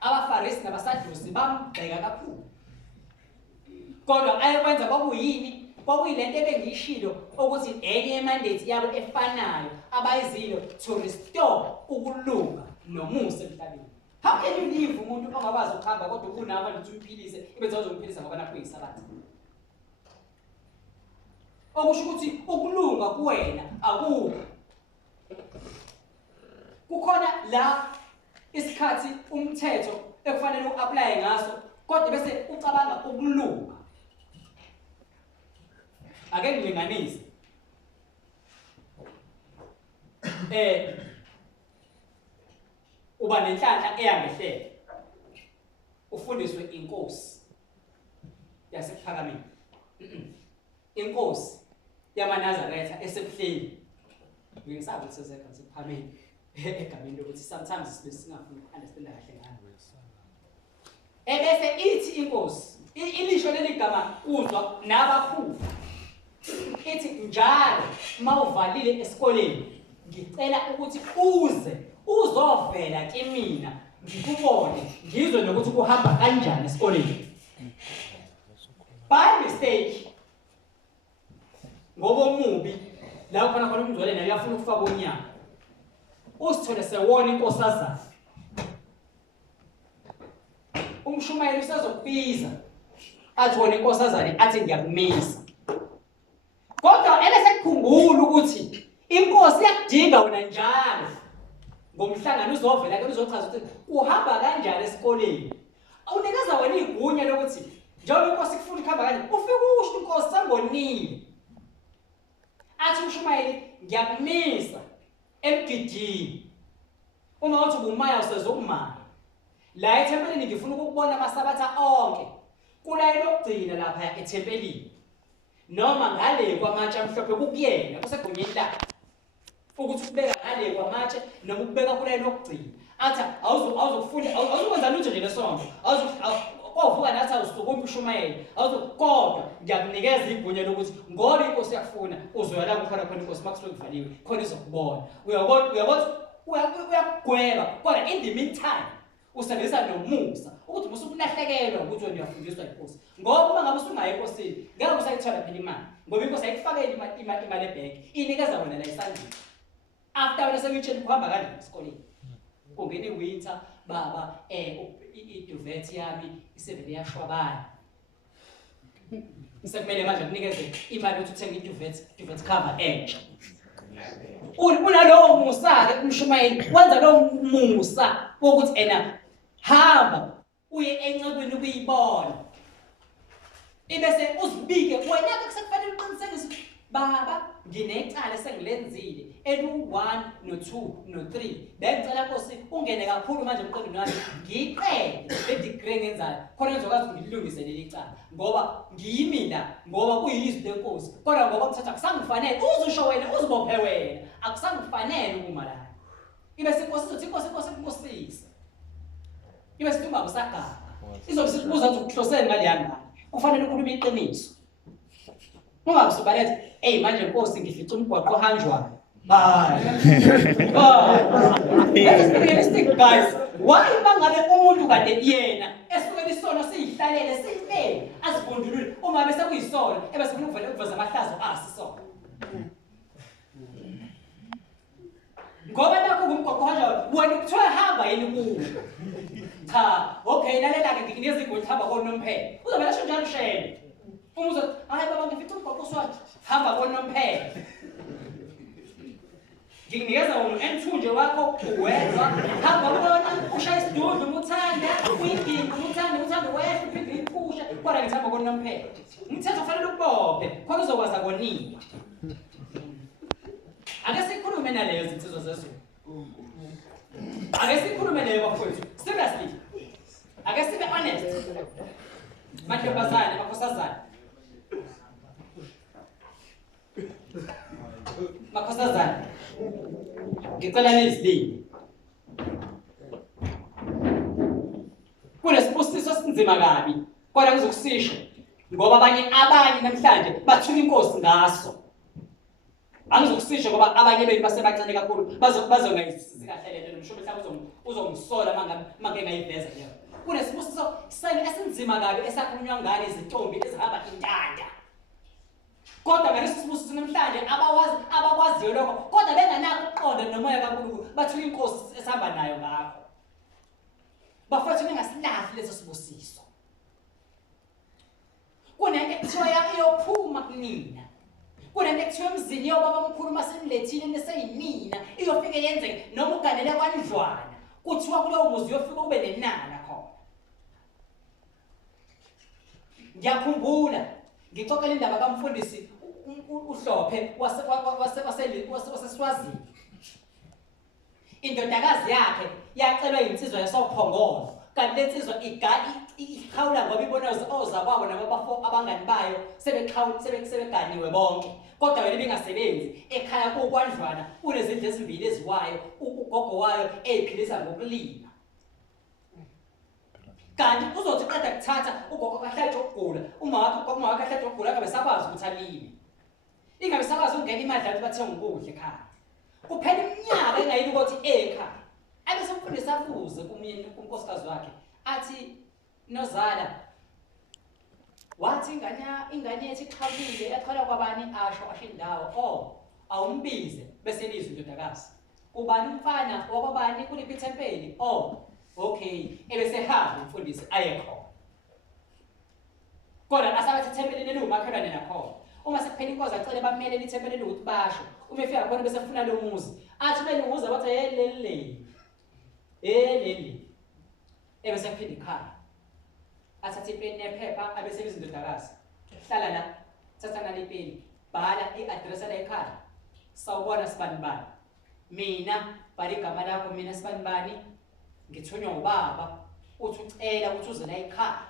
abaFarisi nabaSadusi bambheka kakhulu kodwa ayekwenza kwakuyini kwakuyilento ebengiyishilo ukuthi enye yemandate yabo efanayo abayizilo to restore ukulunga nomusa emhlabeni. How can you leave umuntu ongakwazi ukuhamba kodwa kunaba ukuthi umphilise ebese uzomphilisa ngoba nakho kuyisabatha okusho ukuthi ukulunga kuwena akukho kukhona la isikhathi umthetho ekufanele uapply ngaso kodwa bese ucabanga ukulunga ake ngilinganise uba nenhlanhla eyangehlele ufundiswe inkosi yasephakameni inkosi yamaNazaretha esebuhleni ngisabe ukuthi sezekho sephakameni egameni lokuthi sometimes singafuni understand kahle ngalo ebese ithi inkosi ilisho leli gama uzwa nabakhulu ithi njalo mawuvalile esikoleni ngicela ukuthi uzovela kimina ngikubone ngizwe nokuthi kuhamba kanjani esikoleni by mistake ngoba omubi la khona umngcwele naye uyafuna ukufaka unyaka usithole sewona inkosazana umshumayeli usezokubiza athi wona inkosazana athi ngiyakumisa kodwa ebesekukhungula ukuthi inkosi iyakudinga wena njalo ngomhlangano uzovela ke uzochaza ukuthi uhamba kanjani esikoleni awunikeza wena igunya lokuthi njengoba inkosi ikufuna ukuhamba kanjani ufike usho inkosi sangonile athi umshumayeli ngiyakumisa emgidini uma uthi ubumaya usezokumaya la ethempelini ngifuna ukubona amasabatha onke kulayini lokugcina lapha ethempelini noma ngale kwamatshe amhlophe kukuyena kusegunyeni lakhe ukuthi ukubeka ngale kwamatshe noma ukubeka kulayini lokugcina athi awuzokufunda awuzokwenza lutho nje lesonto kovuka nathi awusukuma ushumayeli kodwa ngiyakunikeza igunya lokuthi ngoba inkosi yakufuna uzoya la kukhona khona inkosi makusuke kuvaliwe khona izokubona uyakugweba kodwa in the meantime usebenzisa nomusa ukuthi musukulahlekelwa ukuthi wena uyafundiswa inkosi ngoba uma ngabe usungayi enkosini ngeke usayithola phela imali ngoba inkosi ayikufakele imali ebhenki inikeza wena la esandleni after wena sewitshela ukuhamba kanjani esikoleni kungena iwinter baba iduvet yami isevele yashwabana sekumele manje kunikeze imali ukuthi uthenge iduvet cover entsha unalowo musa-ke umshumayeli wenza lowo musa wokuthi ena hamba uye encekwini ukuyibona ibese uzibike wena-ke kusekufanele uqinisekise baba nginecala esengilenzile elu-1 no-2 no-3 bengicela nkosi ungene kakhulu manje emqondweni wami ngiyiqede le-degree ngenzayo khona ngizokwazi ukuthi ngililungise leli cala ngoba ngiyimina ngoba kuyizwi lenkosi kodwa ngoba kuthatha akusangifanele uzusho wena uzibophe wena akusangifanele ukuma la ibese inkosi izothi inkosise ibese ithi ungabe usagaba izobe sikubuza ukuthi ukuhloseni ngaleya ngane kufanele ukhulume iqiniso ungabe subalethe manje nkosi ngifica umgwaqo ohanjwayo Let's be realistic, guys. Why bangabe umuntu kade yena esuke isono siyihlalele sibeke asivundulule uma bese kuyisono ebese kufuna ukuvela ukuveza amahlazo asisono ngoba nakho ngumgwaqo ohanjwayo wena ukuthiwa hamba yini kuwo cha okay lalela ke nginikeza igoli hamba konomphela uzobe lasho njalo ushele Umuzo hayi baba ngifika ugogo swakhe hamba konomphela. Ngikunikeza umthunje wakho uwedwa hamba bona ushaya isidudlu umuthanda uyidinga umuthanda wehla uphinde uyiphusha kodwa ngithamba konomphela. Umthetho ufanele ukubophe khona uzokwazi akoniwa. Ake sikhulume naleyo zinsizwa zezulu. Ake sikhulume naye bafowethu. Seriously. Ake sibe honest. Mantombazane, makhosazane. Makhosazane. Ngicela nizilini. Kunesibusiso sinzima kabi, kodwa ngizokusisho ngoba abanye namhlanje bathuka inkosi ngaso. Angizokusisho ngoba abanye benu basebancane kakhulu bazongayisizi kahle lento nomshobe mhlawumbe uzongisola manje ngayiveza leyo. Kunesibusiso esinzima kabi esakhulunywa ngane izintombi ezihamba intanda. Kodwa ngaleso sibusiso namhlanje abakwaziyo lokho kodwa benganako ukuqonda nomoya kaNkulunkulu bathuka inkosi esihamba nayo ngakho. Bafowethu ningasilahli leso sibusiso. Kunento ekuthiwa iyophuma kunina. Kunento ekuthiwa emzini yobaba omkhulu masenilethile neseyinina iyofika yenzeke noma uganele kwandlwana kuthiwa kulowo muzi uyofika ube nenana khona. Ngiyakhumbula ngixoxela indaba kaMfundisi uHlophe waseSwazini. Indodakazi yakhe yacelwa insizwa yasophongolo kanti lensizwa ikhawula ngoba ibona ozakwabo nabafo abangani bayo sebeganiwe bonke. Kodwa wena ibingasebenzi ekhaya kukwandlwana unezindlu ezimbili eziwayo ugogo wayo eziphilisa ngokulima. Kanti uzothi qeda kuthatha ugogo kahle ukugula uma wakhe kahle ukugula akabe sakwazi ukuthi alime. Ingabe sakwazi ukungena imali lapho bathenga ukudla ekhaya. Kuphela iminyaka engayile ukuthi ekhaya abese umfundisi afuze kunkosikazi wakhe athi Nozala wathi ingane yethu iqhawulile yaqhala kwabani asho indawo awumbize bese lizwe indodakazi ubani umfana wakwabani kuliphi ithempeli okay ebese hamba umfundisi ayekho kodwa asabathi ithempeli lilumakhelwane nakhona uma sekuphela inkosi acele bamele lithempeli ukuthi basho uma efika khona bese efuna lo muzi athi beluza wathi leli ebese kuphinde ekhaya athathe ipeni nephepha abese izindodakazi hlala la thatha ngale ipeni bhala i-address la ekhaya sawubona sibanibani mina bhala igama lakho mina sibanibani ngithunywa ubaba uthi ucela ukuthi uze la ekhaya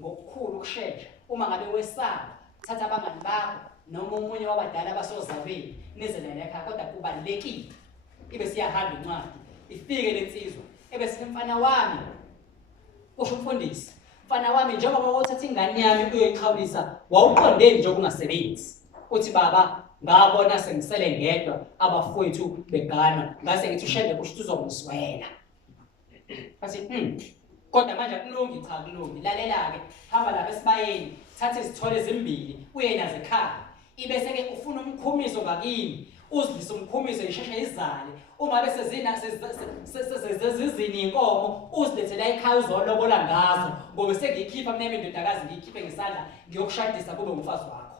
ngokukhulu ukushesha uma ngabe wesaba thatha abangani bakho noma umunye wabadala basozabeni nize la ekhaya kodwa kubalekile ibe siyahamba incwadi ifike lensizwa ebese umfana wami usho umfundisi mfana wami njengoba wothatha ingane yami uyoyiqhawulisa wawuqondeni nje ukungasebenzi uthi baba ngabona sengisele ngedwa abafowethu begana ngase ngithi ushende kusho uzongizwela bathi kodwa manje akulungi cha kulungi lalela ke hamba lapha esibayeni thatha izithole ezimbili uye nazo ekhaya ibese ke ufuna umkhumiso ngakini uzidlisa umkhumiso isheshe izale uma bese sezizini inkomo uzilethela ekhaya uzolobola ngazo ngoba sengiyikhipha mina indodakazi ngiyikhiphe ngesandla ngiyokushadisa kube umfazi wakho.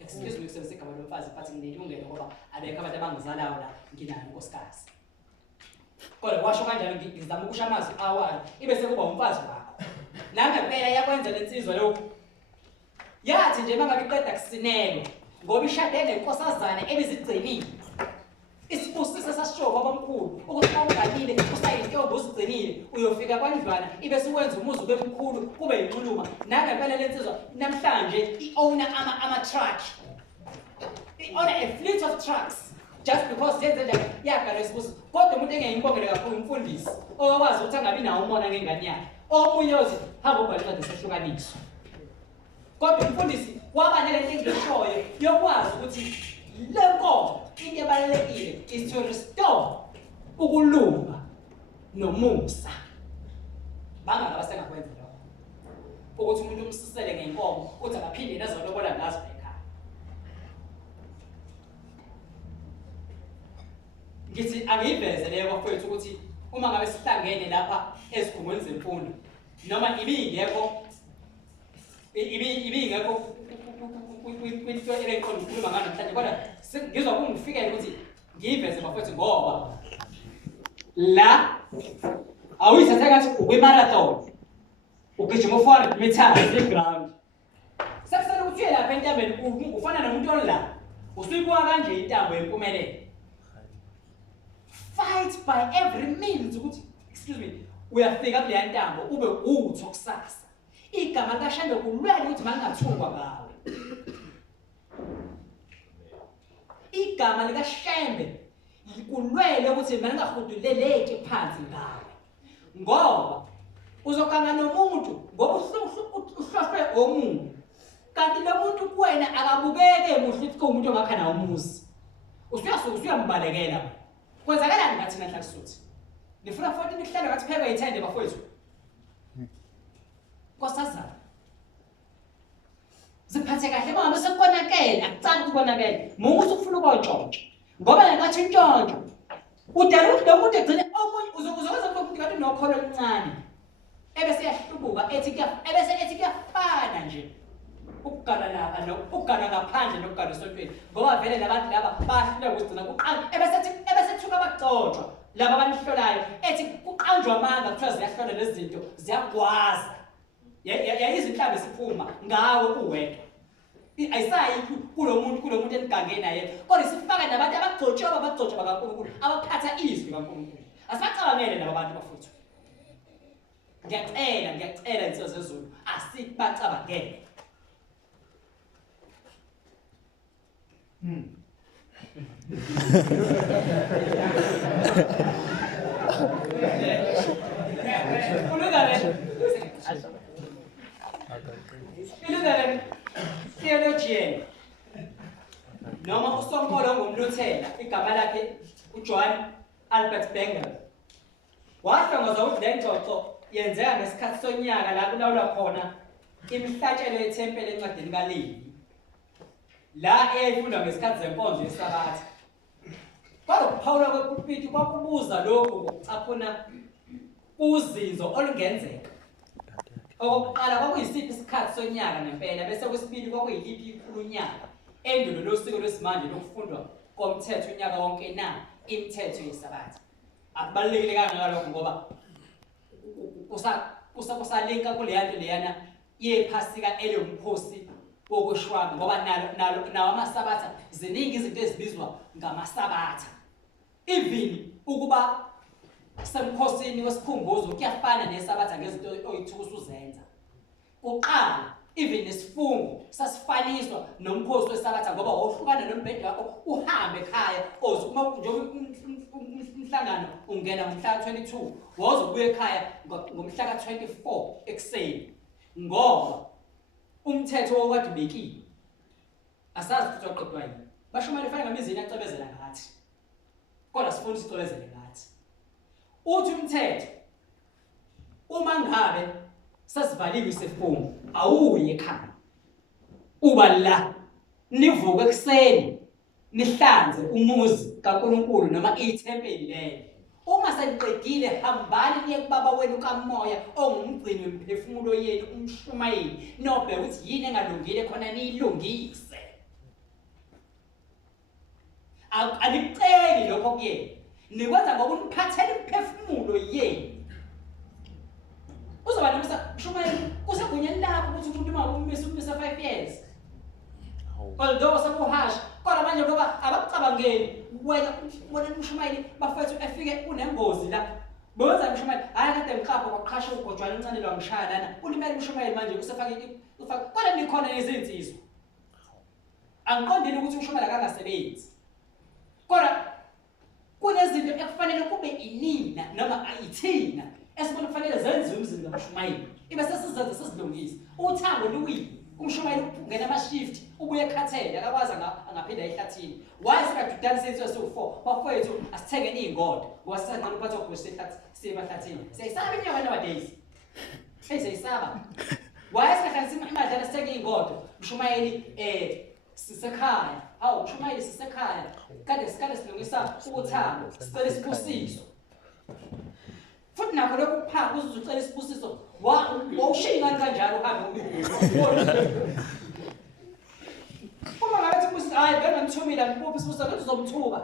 Excuse me kusebenzisa igama lomfazi but nginelungelo ngoba abekho abantu abangizalayo la nginayo inkosikazi. Kodwa washo kanjalo ngizama ukusha amazwi awalo ibese kuba umfazi wakho. Nangempela yakwenza lensizwa lokho. Yathi nje mangabe iqeda kusinelwa ngoba ishade nenkosazana ebizigcinile. Isibusiso sasisho kwabamkhulu ukuthi xa ungalile usayintombi uzigcinile uyofika kwandlwana ibese wenza umuzi ube mkhulu kube yinxuluma nangempela lensizwa namhlanje i-owner ama-truck i-owner a fleet of trucks just because yenze njani yagala isibusiso kodwa umuntu engeyimbongele kakhulu umfundisi okwazi ukuthi angabi nawo umona ngengane yakhe omunye othi hamba ubhale incwadi sehlukaniswa kodwa umfundisi waba nalento engiyishoyo yokwazi ukuthi le nkonzo into ebalulekile is to restore ukulunga nomusa. Bangaka basengakwenza lokho. Ukuthi umuntu umsisele ngenkomo uthi akaphinde nazolobola ngazo ekhaya. Ngithi angiyiveze leyo bafowethu ukuthi uma ngabe sihlangene lapha ezikhungweni zemfundo noma ibingekho ibingekho kwinto ebengiqonda ukukhuluma ngayo namhlanje kodwa ngizwa kungifikela ukuthi ngiyiveze bafowethu ngoba la awuyithathe ngathi ukwi-marathon ugijima 400 meters eground sekusele ukuthi uye lapha entambeni ufana nomuntu ola usuyibuka kanje intambo yempumelelo fight by every means ukuthi excuse me uyafika kuleya ntambo ube utho kusasa igama likaShembe kulwela ukuthi mangingathungwa ngawe igama likaShembe kulwele ukuthi mina ngingahuduleleki phansi ngawe ngoba uzokanga nomuntu ngoba uhlohlwe omuntu kanti lo muntu kuwena akabukeke muhle ukuthi kuwumuntu ongakhana umuzi usuyambalekela kwenzakalani ngathi nahlala suthi nifuna 14 nihlale ngathi pheke ithende bafowethu kosazana ziphathe kahle mama sekonakele akucala ukubonakela mumuntu ufuna ukutshontsha ngoba ngathi intshontsho udala ukuthi lo muntu egcine omunye uzokwenza lokho ngathi nokholo oluncane ebese yahlubuka ethi kuyafana nje ukugana lapha ukugana ngaphandle nokugana esontweni ngoba vele labantu laba bahlula ukugcina kuqala ebese thuka abagcotshwa laba abanihlolayo ethi kuqanjwa amanga kuthiwa ziyahlola lezi zinto ziyagwaza yayizinhlambe siphuma ngawe uwedwa ayisayi kulo muntu enigangeni naye kodwa sifaka nabantu abagcotshwa kaNkulunkulu abaphatha izwi kaNkulunkulu asibacabangele laba bantu bafuthu ngiyacela insizwa zezulu asibacabangele Ilungane theologian noma usonkolo ngumluthela igama lakhe uJohn Albert Bengel wahlongoza ukuthi le ngxoxo yenzeka ngesikhathi sonyaka la kulawulwa khona imihlatshelo yethempeli encwadini kaLevi la eyayifundwa ngesikhathi zenkonzo yeSabatha kodwa ukuphawula kwepulpiti kwakubuza lokho ngokucaphuna uzinzo olungenzeka okokuqala kwakuyisiphi isikhathi sonyaka ngempela bese kwesibili kwakuyiliphi ikhulunyaka endulo losiko lwesimanje lokufundwa komthetho unyaka wonke na imithetho yeSabatha akubalulekile kangakalokho ngoba kusalinka kuleya nto leyana yephasika elomkhosi wokushwama ngoba nawo amasabatha ziningi izinto ezibizwa ngamasabatha even ukuba semkhosini wesikhumbuzo kuyafana nesabatha ngezinto oyithukusa uzenza uqala even nesifungo sasifaniswa nomkhosi wesabatha ngoba wohlukana nombhede wakho uhambe ekhaya ozukuma njengoba umhlangano ungena ngomhla 22 wozobuya ekhaya ngomhla ka24 ekseni ngoba umthetho wokade ubekile asazi ukuthi waqedwa yini basho manje fanele ngamizini acobezela ngathi kodwa sifuna sicobezele ngathi uthi umthetho uma ngabe sasivaliwe isifungo awuye ekhaya uba la nivuke ekseni nihlanze umuzi kaNkulunkulu noma ithempeli lelo uma seniqedile hambani niye kubaba wenu kamoya ongumgcini wemphefumulo yenu umshumayeli nobheka ukuthi yini engalungile khona niyilungise aniceli lokho kuyena nikwenza ngoba uniphathele imphefumulo yenu uzoba nomshumayeli kusegunyeni lakho ukuthi umuntu umisa 5 years although sakuhasha kodwa manje ngoba abakucabangeli wena umshumayeli bafethu efike unengozi la benza umshumayeli hayi kade ngiqapha kwaqhasha ugojwana uncane lwangishaya lana ulimele umshumayeli manje usefake kodwa nikhona nezinsizwa angiqondile ukuthi umshumayeli akangasebenzi kodwa kunezinto ekufanele kube inina noma ayithina esibona kufanele zenziwe umzimba kamshumayeli ibe sesizenza sesilungisa uthango luwile umshumayeli ungena ama-shift ubuye ekhathele akakwazi angaphinda ehlathini wayesikadudani sensizwa siwu-4 bafowethu asithengeni iy'ngodo ngoba sisanqana ukuphatha ogosha siyemahlathini siyayisaba iminyaka nowadays siyayisaba wayesikahlanisa imadlana sithenge iy'ngodo mshumayeli sisekhaya hawu mshumayeli sisekhaya kade silungisa uthango sicela isibusiso futhi kunakho lokhu kuphaka uzucela isibusiso wawushingani kanjalo uhambe uma ngabe sibusiso hayi ngeke ngithumile ngikuphi isibusiso ngathi uzomthuka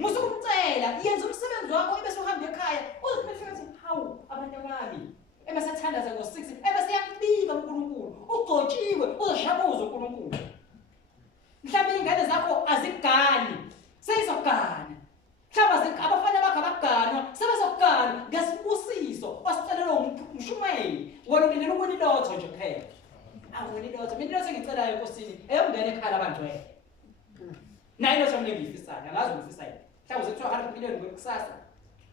musukumcela yenza umsebenzi wakho ebese uhamba ekhaya uzifika ukuthi hawu abantu bami ebese athandaza ngo6 ebese yambika uNkulunkulu ugcotshiwe uzoshamuza uNkulunkulu mhlawumbe ingane zakho azigani seyizogana mhlawumbe abafana bakho abaganwa sebezogana ngesibusiso osicelelwe umshumeli wona ulinela ukubona ilotho nje kuphela awona ilotho mina ilotho engicelayo enkosini eyokungena ekhaya labantu wena nayo ilotho mina engiyifisayo angazi ungifisayo mhlawumbe sekuthiwa 100 million kwekusasa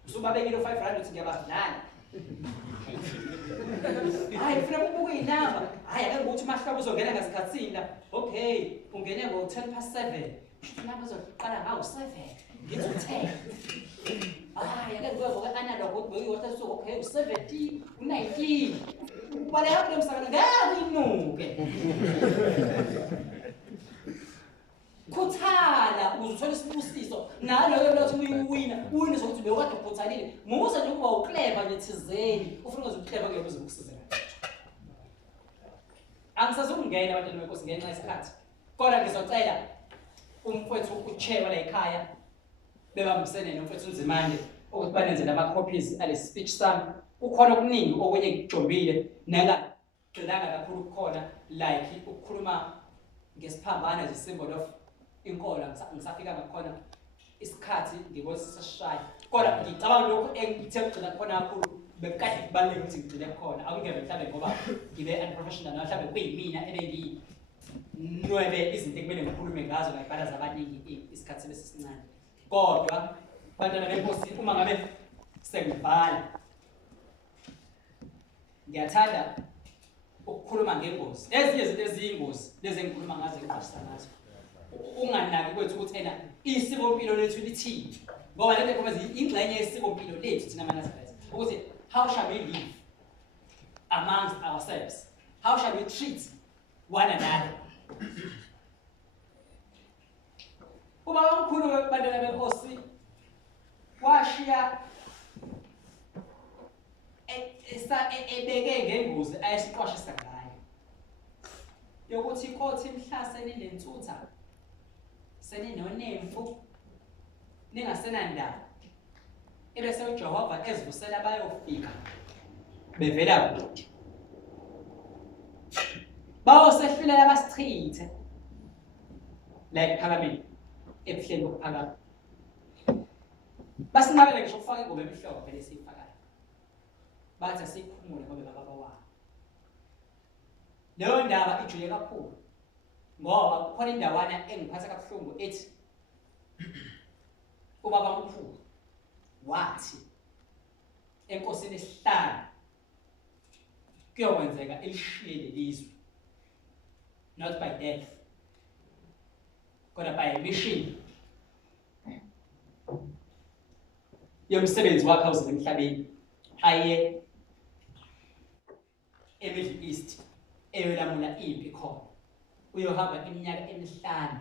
usubabekile 500 uthi ngiyabadlala hayi ufuna ukubuka inamba hayi ake ngokuthi mahlaba uzongena ngasikhatsini la okay ungene ngo7:10 inamba uzoqala ngawo 7 ngithi 10 hayi ake ngoba analog ukuthi wathi so okay u70 u19 ubale yakho lomsakana ngeke inuke khuthala uzothola isibusiso naloyo lothi uyiwina sokuthi bewukade ukhuthalile musa nje ukuba uclever nje thizeni ufuna uzokuclever kuyo ukuze ukusize angisazungena abantwana benkosi ngenxa yesikhathi kodwa ngizocela umfowethu uchewa la ekhaya bebambisene nomfowethu uNzimande ukuthi banenzele ama copies ale speech sami kukhona okuningi okunye kujombile nangagcinanga kakhulu kukhona like ukukhuluma ngesiphambano as a symbol of inkolo ngisafika ngakhona isikhathi ngikosisashaya kodwa ngicabanga lokho engithe kugcina khona kakhulu bekade kubaleke ukuthi ngigcine khona akungeve mhlawumbe ngoba ngibe unprofessional mhlawumbe kuyimina ebenginwebe izinto ekumele ngikhulume ngazo ngayibhalaza abaningi isikhathi sebesincane kodwa bantwana benkosi uma ngabe sengibhala ngiyathanda ukukhuluma ngengozi ezinye izinto eziyingozi lezi engikhuluma ngazo ngibhashisa ngazo unganaki kwethu ukuthi ena isikompilo lethu lithini ngoba lento ekhombeza ingxenye yesikompilo lethu thina maNazaretha ukuthi how shall we live amongst ourselves, how shall we treat one another. Ubaba omkhulu webandla benkosi washiya ebeke ngengozi ayesiqwashisa ngayo yokuthi inkothi mhla seninentsutha seninonemfu ningasenandaba ebese uJehova ezivusela bayofika bevela kude bawosehlulela abasichithe la ePhakameni ebuhleni bokuphakama basinqabele ngisho ukufaka ingobe emhlophe lesifakayo bathi asiphumule ngoba baba wabo leyo ndaba ijule kakhulu ngoba kukhona indawana engiphatha kabuhlungu ethi ubaba omkhulu wathi enkosini esihlanu kuyokwenzeka elishiye lelizwe not by death kodwa by mission yomsebenzi wakhe awuze emhlabeni aye eMiddle East eyolamula impi khona uyohamba iminyaka emihlanu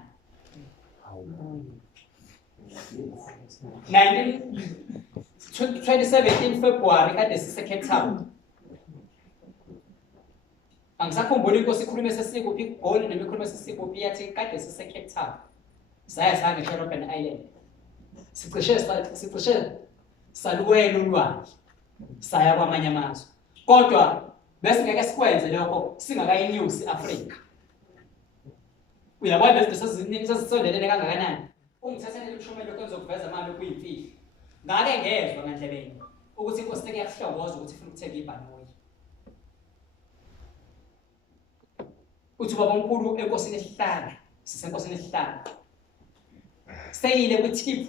2017 February kade siseCape Town angisakhumbula inkosi ikhulume sesikuphi igoli nemikhulume sesikuphi yathi kade siseCape Town saya sange Robben Island sicishe saluwela ulwandle saya kwamanye amazwe kodwa bese ngeke sikwenze lokho singakayinyusi Africa uyabona lezi seziningi sesisondelene kangakanani ungithathele umshomelo okuzokuveza manje kuyimfihlo ngake ngezwe ngandlebeni ukuthi inkosi sekuyakuhloboza ukuthi ifuna ukuthenga ibhanoyi uthi baba omkhulu enkosini esihlanu sisenkosini esihlanu seyile kwi-tip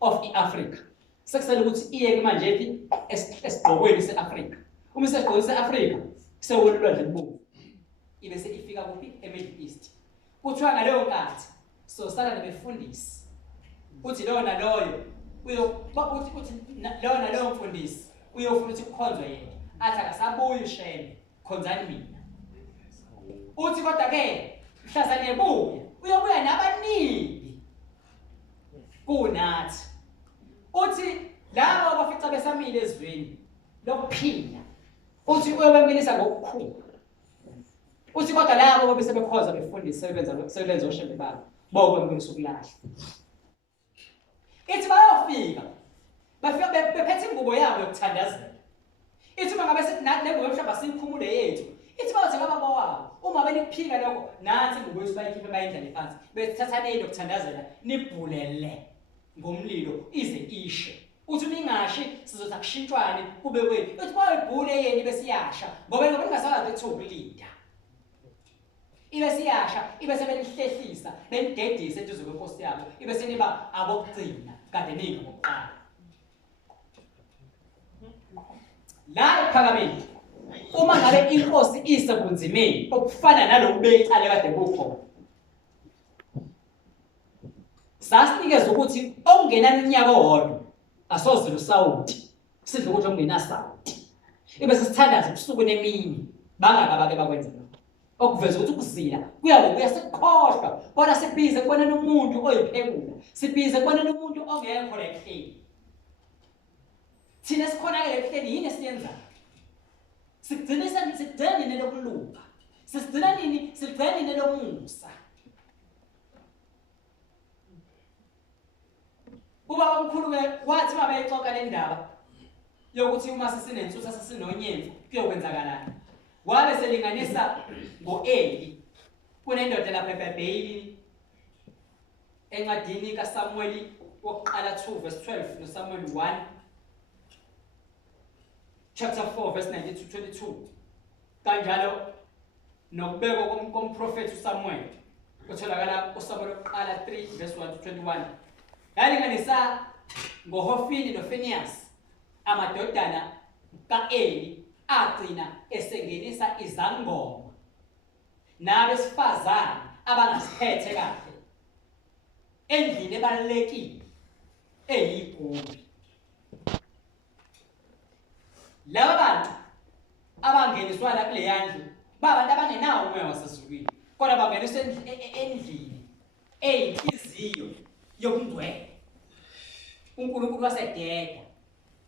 of iAfrica sekusele ukuthi iye manje ethi esigqokweni seAfrica uma isesigqokweni seAfrica sewona ulwandle libomvu ibe seyifika kuphi eMiddle East kuthiwa ngaleyo nkathi sosala nabefundisi uthi loyo naloyo uthi loyo naloyo mfundisi uyofuna ukuthi kukhonzwe yena athi akasabuyi ushene khonzani mina uthi kodwa ke mhlazane ebuya uyobuya nabaningi kunathi uthi labo abafica besamile ezweni lokuphila uthi uyobambelisa ngokukhulu uthi kodwa labo bese bekhoza befundisa sebenza oshembe babo bokwembelisa ukulahla ithi bayofika bafika bephethe ingubo yabo yokuthandazela ithi mangabe sethi nathi lengubo mhlawumbe siyikhumule yethu ithi bayothi ababo wabo uma benikuphika lokho nathi ingubo yethu bayikhiphe bayindlale phansi bethathaneni yokuthandazela nibhulele ngomlilo ize ishe uthi ningashi sizothi akushintshwane kube kwenu uthi bayibhule yeni besiyasha ngoba ngoba ningasalazi ukuthi ukulinda ibe siyasha ibe sebelihlehlisa benidedise eduze kwenkosi yabo ibe seniba abokugcina kade ningi ngokuqala la ephakameni uma ngabe inkosi isebunzimeni okufana naloku becale kade kukhona sasinikeza ukuthi okungenani unyaka owodwa asoze lusawuti sidle ukuthi okungenasawuti ibe sesithandaza ubusuku nemini bangakabake bakwenza lokho okuveza ukuthi ukuzila kuyakubuya sekukhohlwa kodwa sibhize kubona nomuntu oyiphekula sibhize kubona nomuntu ongekho la ekheni thina sikhona la ekheni yini esiyenzayo sigcina nini lokulunga sigcina nini lomusa ubaba omkhulu wathi mabeyixoxa le ndaba yokuthi uma sisinensusa sisinonyemfu kuyokwenzakalana wabe selinganisa ngo-Eli kunendoda lapha eBhayibhelini encwadini kaSamueli wokuqala 2 verse 12 noSamuel 1 chapter 4 verse 19 to 22 kanjalo nokubekwa komprofeti uSamuel kutholakala uSamuel wokuqala 3 verse 1 to 21 yalinganisa ngoHofini noFinehas amadodana kaEli agcina esengenisa izangoma nabesifazane abangasiphethe kahle endlini ebalulekile eyigumbi laba bantu abangeniswa la kule yandlu babantu abangenawo umoya wasezulwini kodwa bangeniswa endlini eyinhliziyo yokungcwele uNkulunkulu wasededa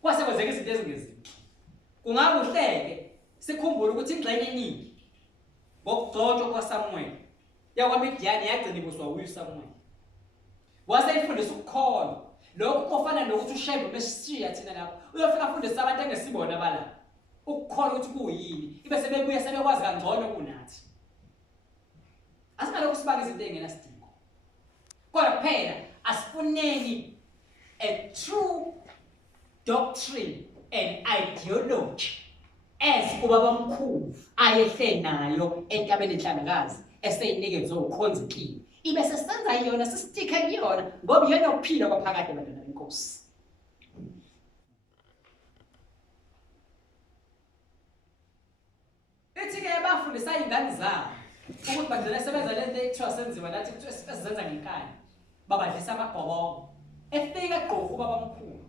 kwase kwenzeka izinto ezingezinhle kungakuhleke sikhumbule ukuthi ingxenye eningi ngokugcotshwa kwaSamuel yakwaMidiyani yagcina ibuswa uSamuel waseyifundisa ukukholwa lokho kufana nokuthi uShembe mesishiya thina lapho uyofika afundisa abantu engesibona bala ukukholwa ukuthi kuyini ibe sebebuya sebekwazi kangcono kunathi asingalokho sibanga izinto engenasidingo kodwa kuphela asifuneni a true doctrine and ideology as ubaba omkhulu ayehle nayo entabeni enhlanakazi eseyinikezwe ukhonzekile ibe sesenza yona sisitike kuyona ngoba yena ukuphila kwaphakade abantwana benkosi ethi-ke bafundisa iy'ngane zabo ukuthi bagcina sebenza lento ekuthiwa senziwa nathi kuthiwa sizenza ngenkani babadlisa amabhobongo efika gqofu ubaba omkhulu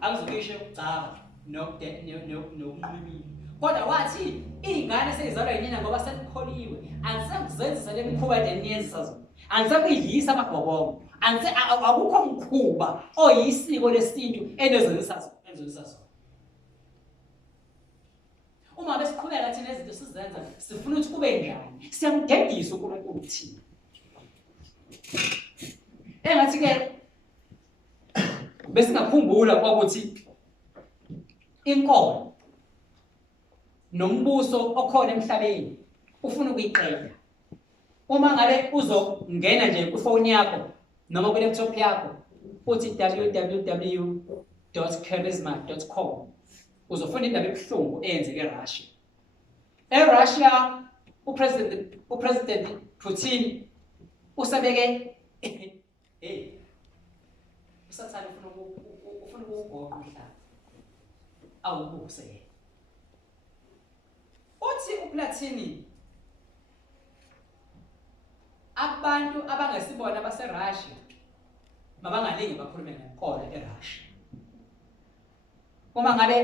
angizokisho ukugcaba nokunqimini kodwa wathi iy'ngane seyizalwa yinina ngoba senikholiwe angisakuzenzisa le mikhuba eniyenzisa zona angisakuyidlisa amabhobongo akukho mkhuba oyisiko lesintu enezenzisa zona uma besiqhubeka thina izinto sizenza sifuna ukuthi kube njani siyamdedisa uNkulunkulu thina engathi-ke besingakhumbula kwakuthi inkolo nombuso okhona emhlabeni ufuna ukuyiqeda uma ngabe uzongena nje kufoni yakho noma ku-laptop yakho uthi www.charisma.com uzofunda indaba ebuhlungu eyenzeke eRussia. eRussia upresident Putin usabeke usathane ufuna ukugoqa umhlaba awubuse yena uthi uPlatini abantu abangasibona baseRussia mabangalingi bakhulume ngenkolo eRussia uma ngabe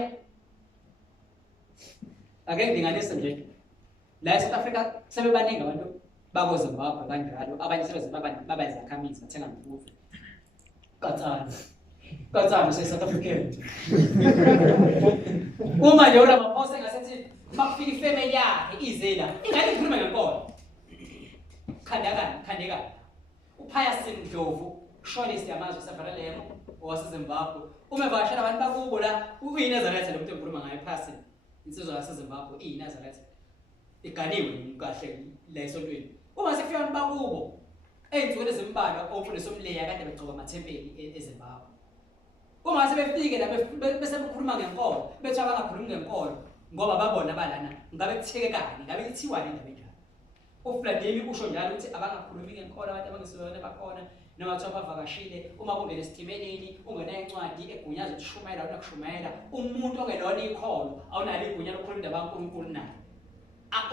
ake ngidinganise nje la eSouth Africa sebebaningi abantu bakoZimbabwe kanjalo abanye sebeze baba izakhamizi bathenga ngokufa kancane katsana se-South African uma nje uRamaphosa engasethi makufika ifamily yakhe ize la ingane ikhuluma ngenkolo khandekani uPhiason Ndlovu Shonest yamazwe Safarelemo owaseZimbabwe uma evakashela abantu bakubo la uyiNazaretha lo muntu engikhuluma ngayo Phiason insizwa yaseZimbabwe iyiNazaretha iganiwe kahle la esontweni uma sekufika abantu bakubo ey'nsukwini ezimbalwa omfundisi omleya kade begcoba amathempeli eZimbabwe uma sebefike la bese bekhuluma ngenkolo bethi abangakhulumi ngenkolo ngoba babona balana ngabe kuthekekani ngabe kuthiwani indaba enjalo uVladimir usho njalo ukuthi abangakhulumi ngenkolo abantu abangesibona bakhona noma kuthiwa bavakashile uma kungena esitimeleni ungena incwadi egunyaza ukushumayela unakushumayela umuntu ongelona ikholo awunalo igunya lokukhuluma indaba kaNkulunkulu naye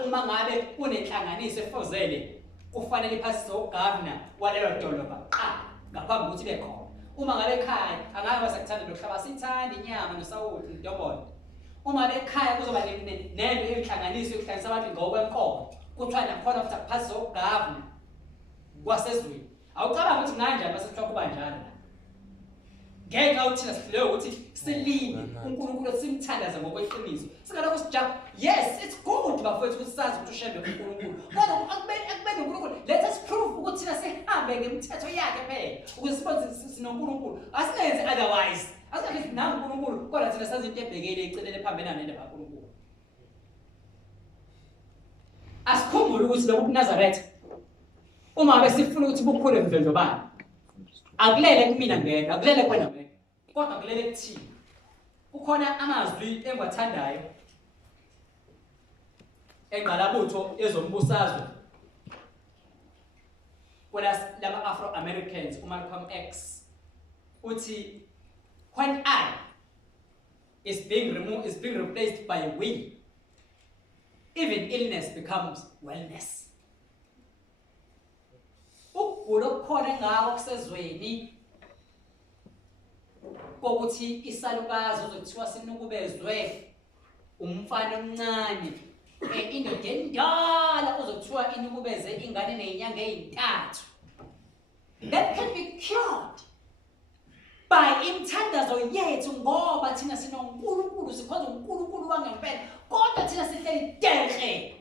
uma ngabe kunenhlanganiso efozele kufanele iphasise ugovernor walelo dolobha qala ngaphambi kokuthi bekhona uma ngabe ekhaya angabe basekuthanda nokuhlaba sithanda inyama nosawoti ndombolo uma bekhaya kuzoba nento enhlanganiso yokuhlanganisa abantu ngokwenkolo kuthiwa nakhona futhi akuphasise ugovernor wasezweni awucabanga ukuthi kanjani basethiwa kuba njalo la ngenxa yokuthina sihlele ukuthi silinde uNkulunkulu simthandaze ngokweqiniso singalokho sijaba yes it's good bafowethu ukuthi sazi ukuthi ushembe uNkulunkulu kodwa akube noNkulunkulu let us prove ukuthi thina sihambe ngemithetho yakhe phela ukuze sibone sinoNkulunkulu asingenzi otherwise asingathi nangu uNkulunkulu kodwa thina sazi into ebhekele ecelele phambena nendaba kaNkulunkulu asikhumbule ukuthi lokhu kuNazaretha uma besifuna ukuthi bukhule mdlondlobani akulele kumina ngedwa akulele kwena wena kodwa akulele kuthina kukhona amazwi engiwathandayo engqalabutho ezombusazwe lama Afro-Americans uMalcolm X uthi when I is being replaced by we even illness becomes wellness ukugula okukhona ngako kusezweni kokuthi isalukazi uzokuthiwa sinukubezwe umfana omncane indoda endala uzokuthiwa inukubeze ingane nezinyanga ezintathu that can be cured by imthandazo yethu ngoba thina sinoNkulunkulu sikhonza uNkulunkulu wangempela kodwa thina sihleli deqe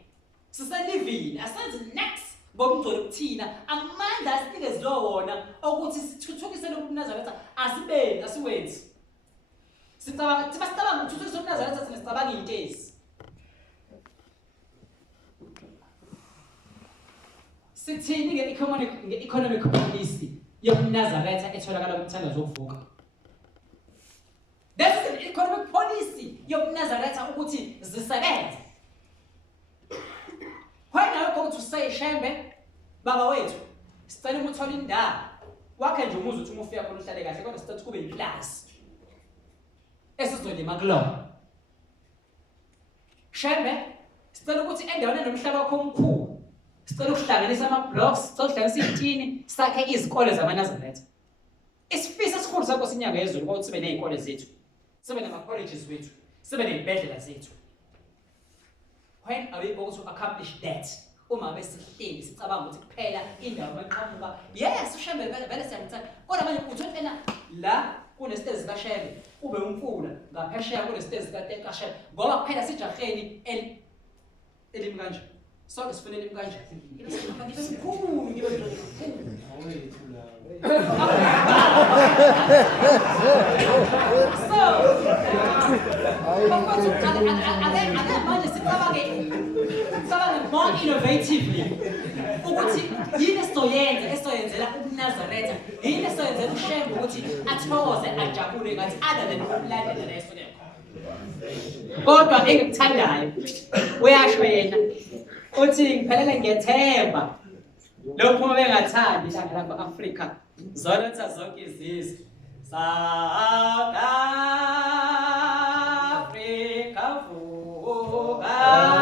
siselivini asenzi next ngomgcolo kuthina amandla asinikeze wona ukuthi sithuthukise lokhu kuNazaretha asibenzi asiwenzi sicabanga ukuthuthukisa uNazaretha thina sicabanga intezi sithini nge-economic policy yokuNazaretha etholakala kumthandazo wokuvuka this is an economic policy yokuNazaretha ukuthi zisebenze wena ukuthi usayishembe baba wethu sicela ukuthi uthole indawo wakhe nje umuzi uthi uma ufika khona uhlale kahle kodwa sicela kube iclass esizolima kulona shembe sicela ukuthi endaweni enomhlaba wakho omkhulu sicela ukuhlanganisa ama-blocks sicela ukuhlanganisa izitini sakhe izikole zamaNazaretha isifiso esikhulu sakho sinyanga yezulu ukuthi sibe nezikole zethu sibe nama-colleges wethu sibe nezibhedlela zethu when are we going to accomplish that uma besihleli sicabanga ukuthi kuphela indawo maqhamuka yes ushembe vele siyamthanda kodwa manje uthi ena la kunesitezi kaShembe ube umfula ngaphesheya kunesitezi kaTekashembe ngoba kuphela sijaheni elimi kanje sonke sifuna elimi kanje ngibesikhulu manje sicabange more innovatively ukuthi yini esizoyenzela uNazaretha yini esizoyenzela uShembe ukuthi athokoze ajabule ngathi other than ukulandela la esonke kodwa engikuthandayo uyasho yena uthi ngiphelele ngiyethemba lokho uma bengathandi ihlanga lama-Afrika zonke zonke izizwe South Africa vuka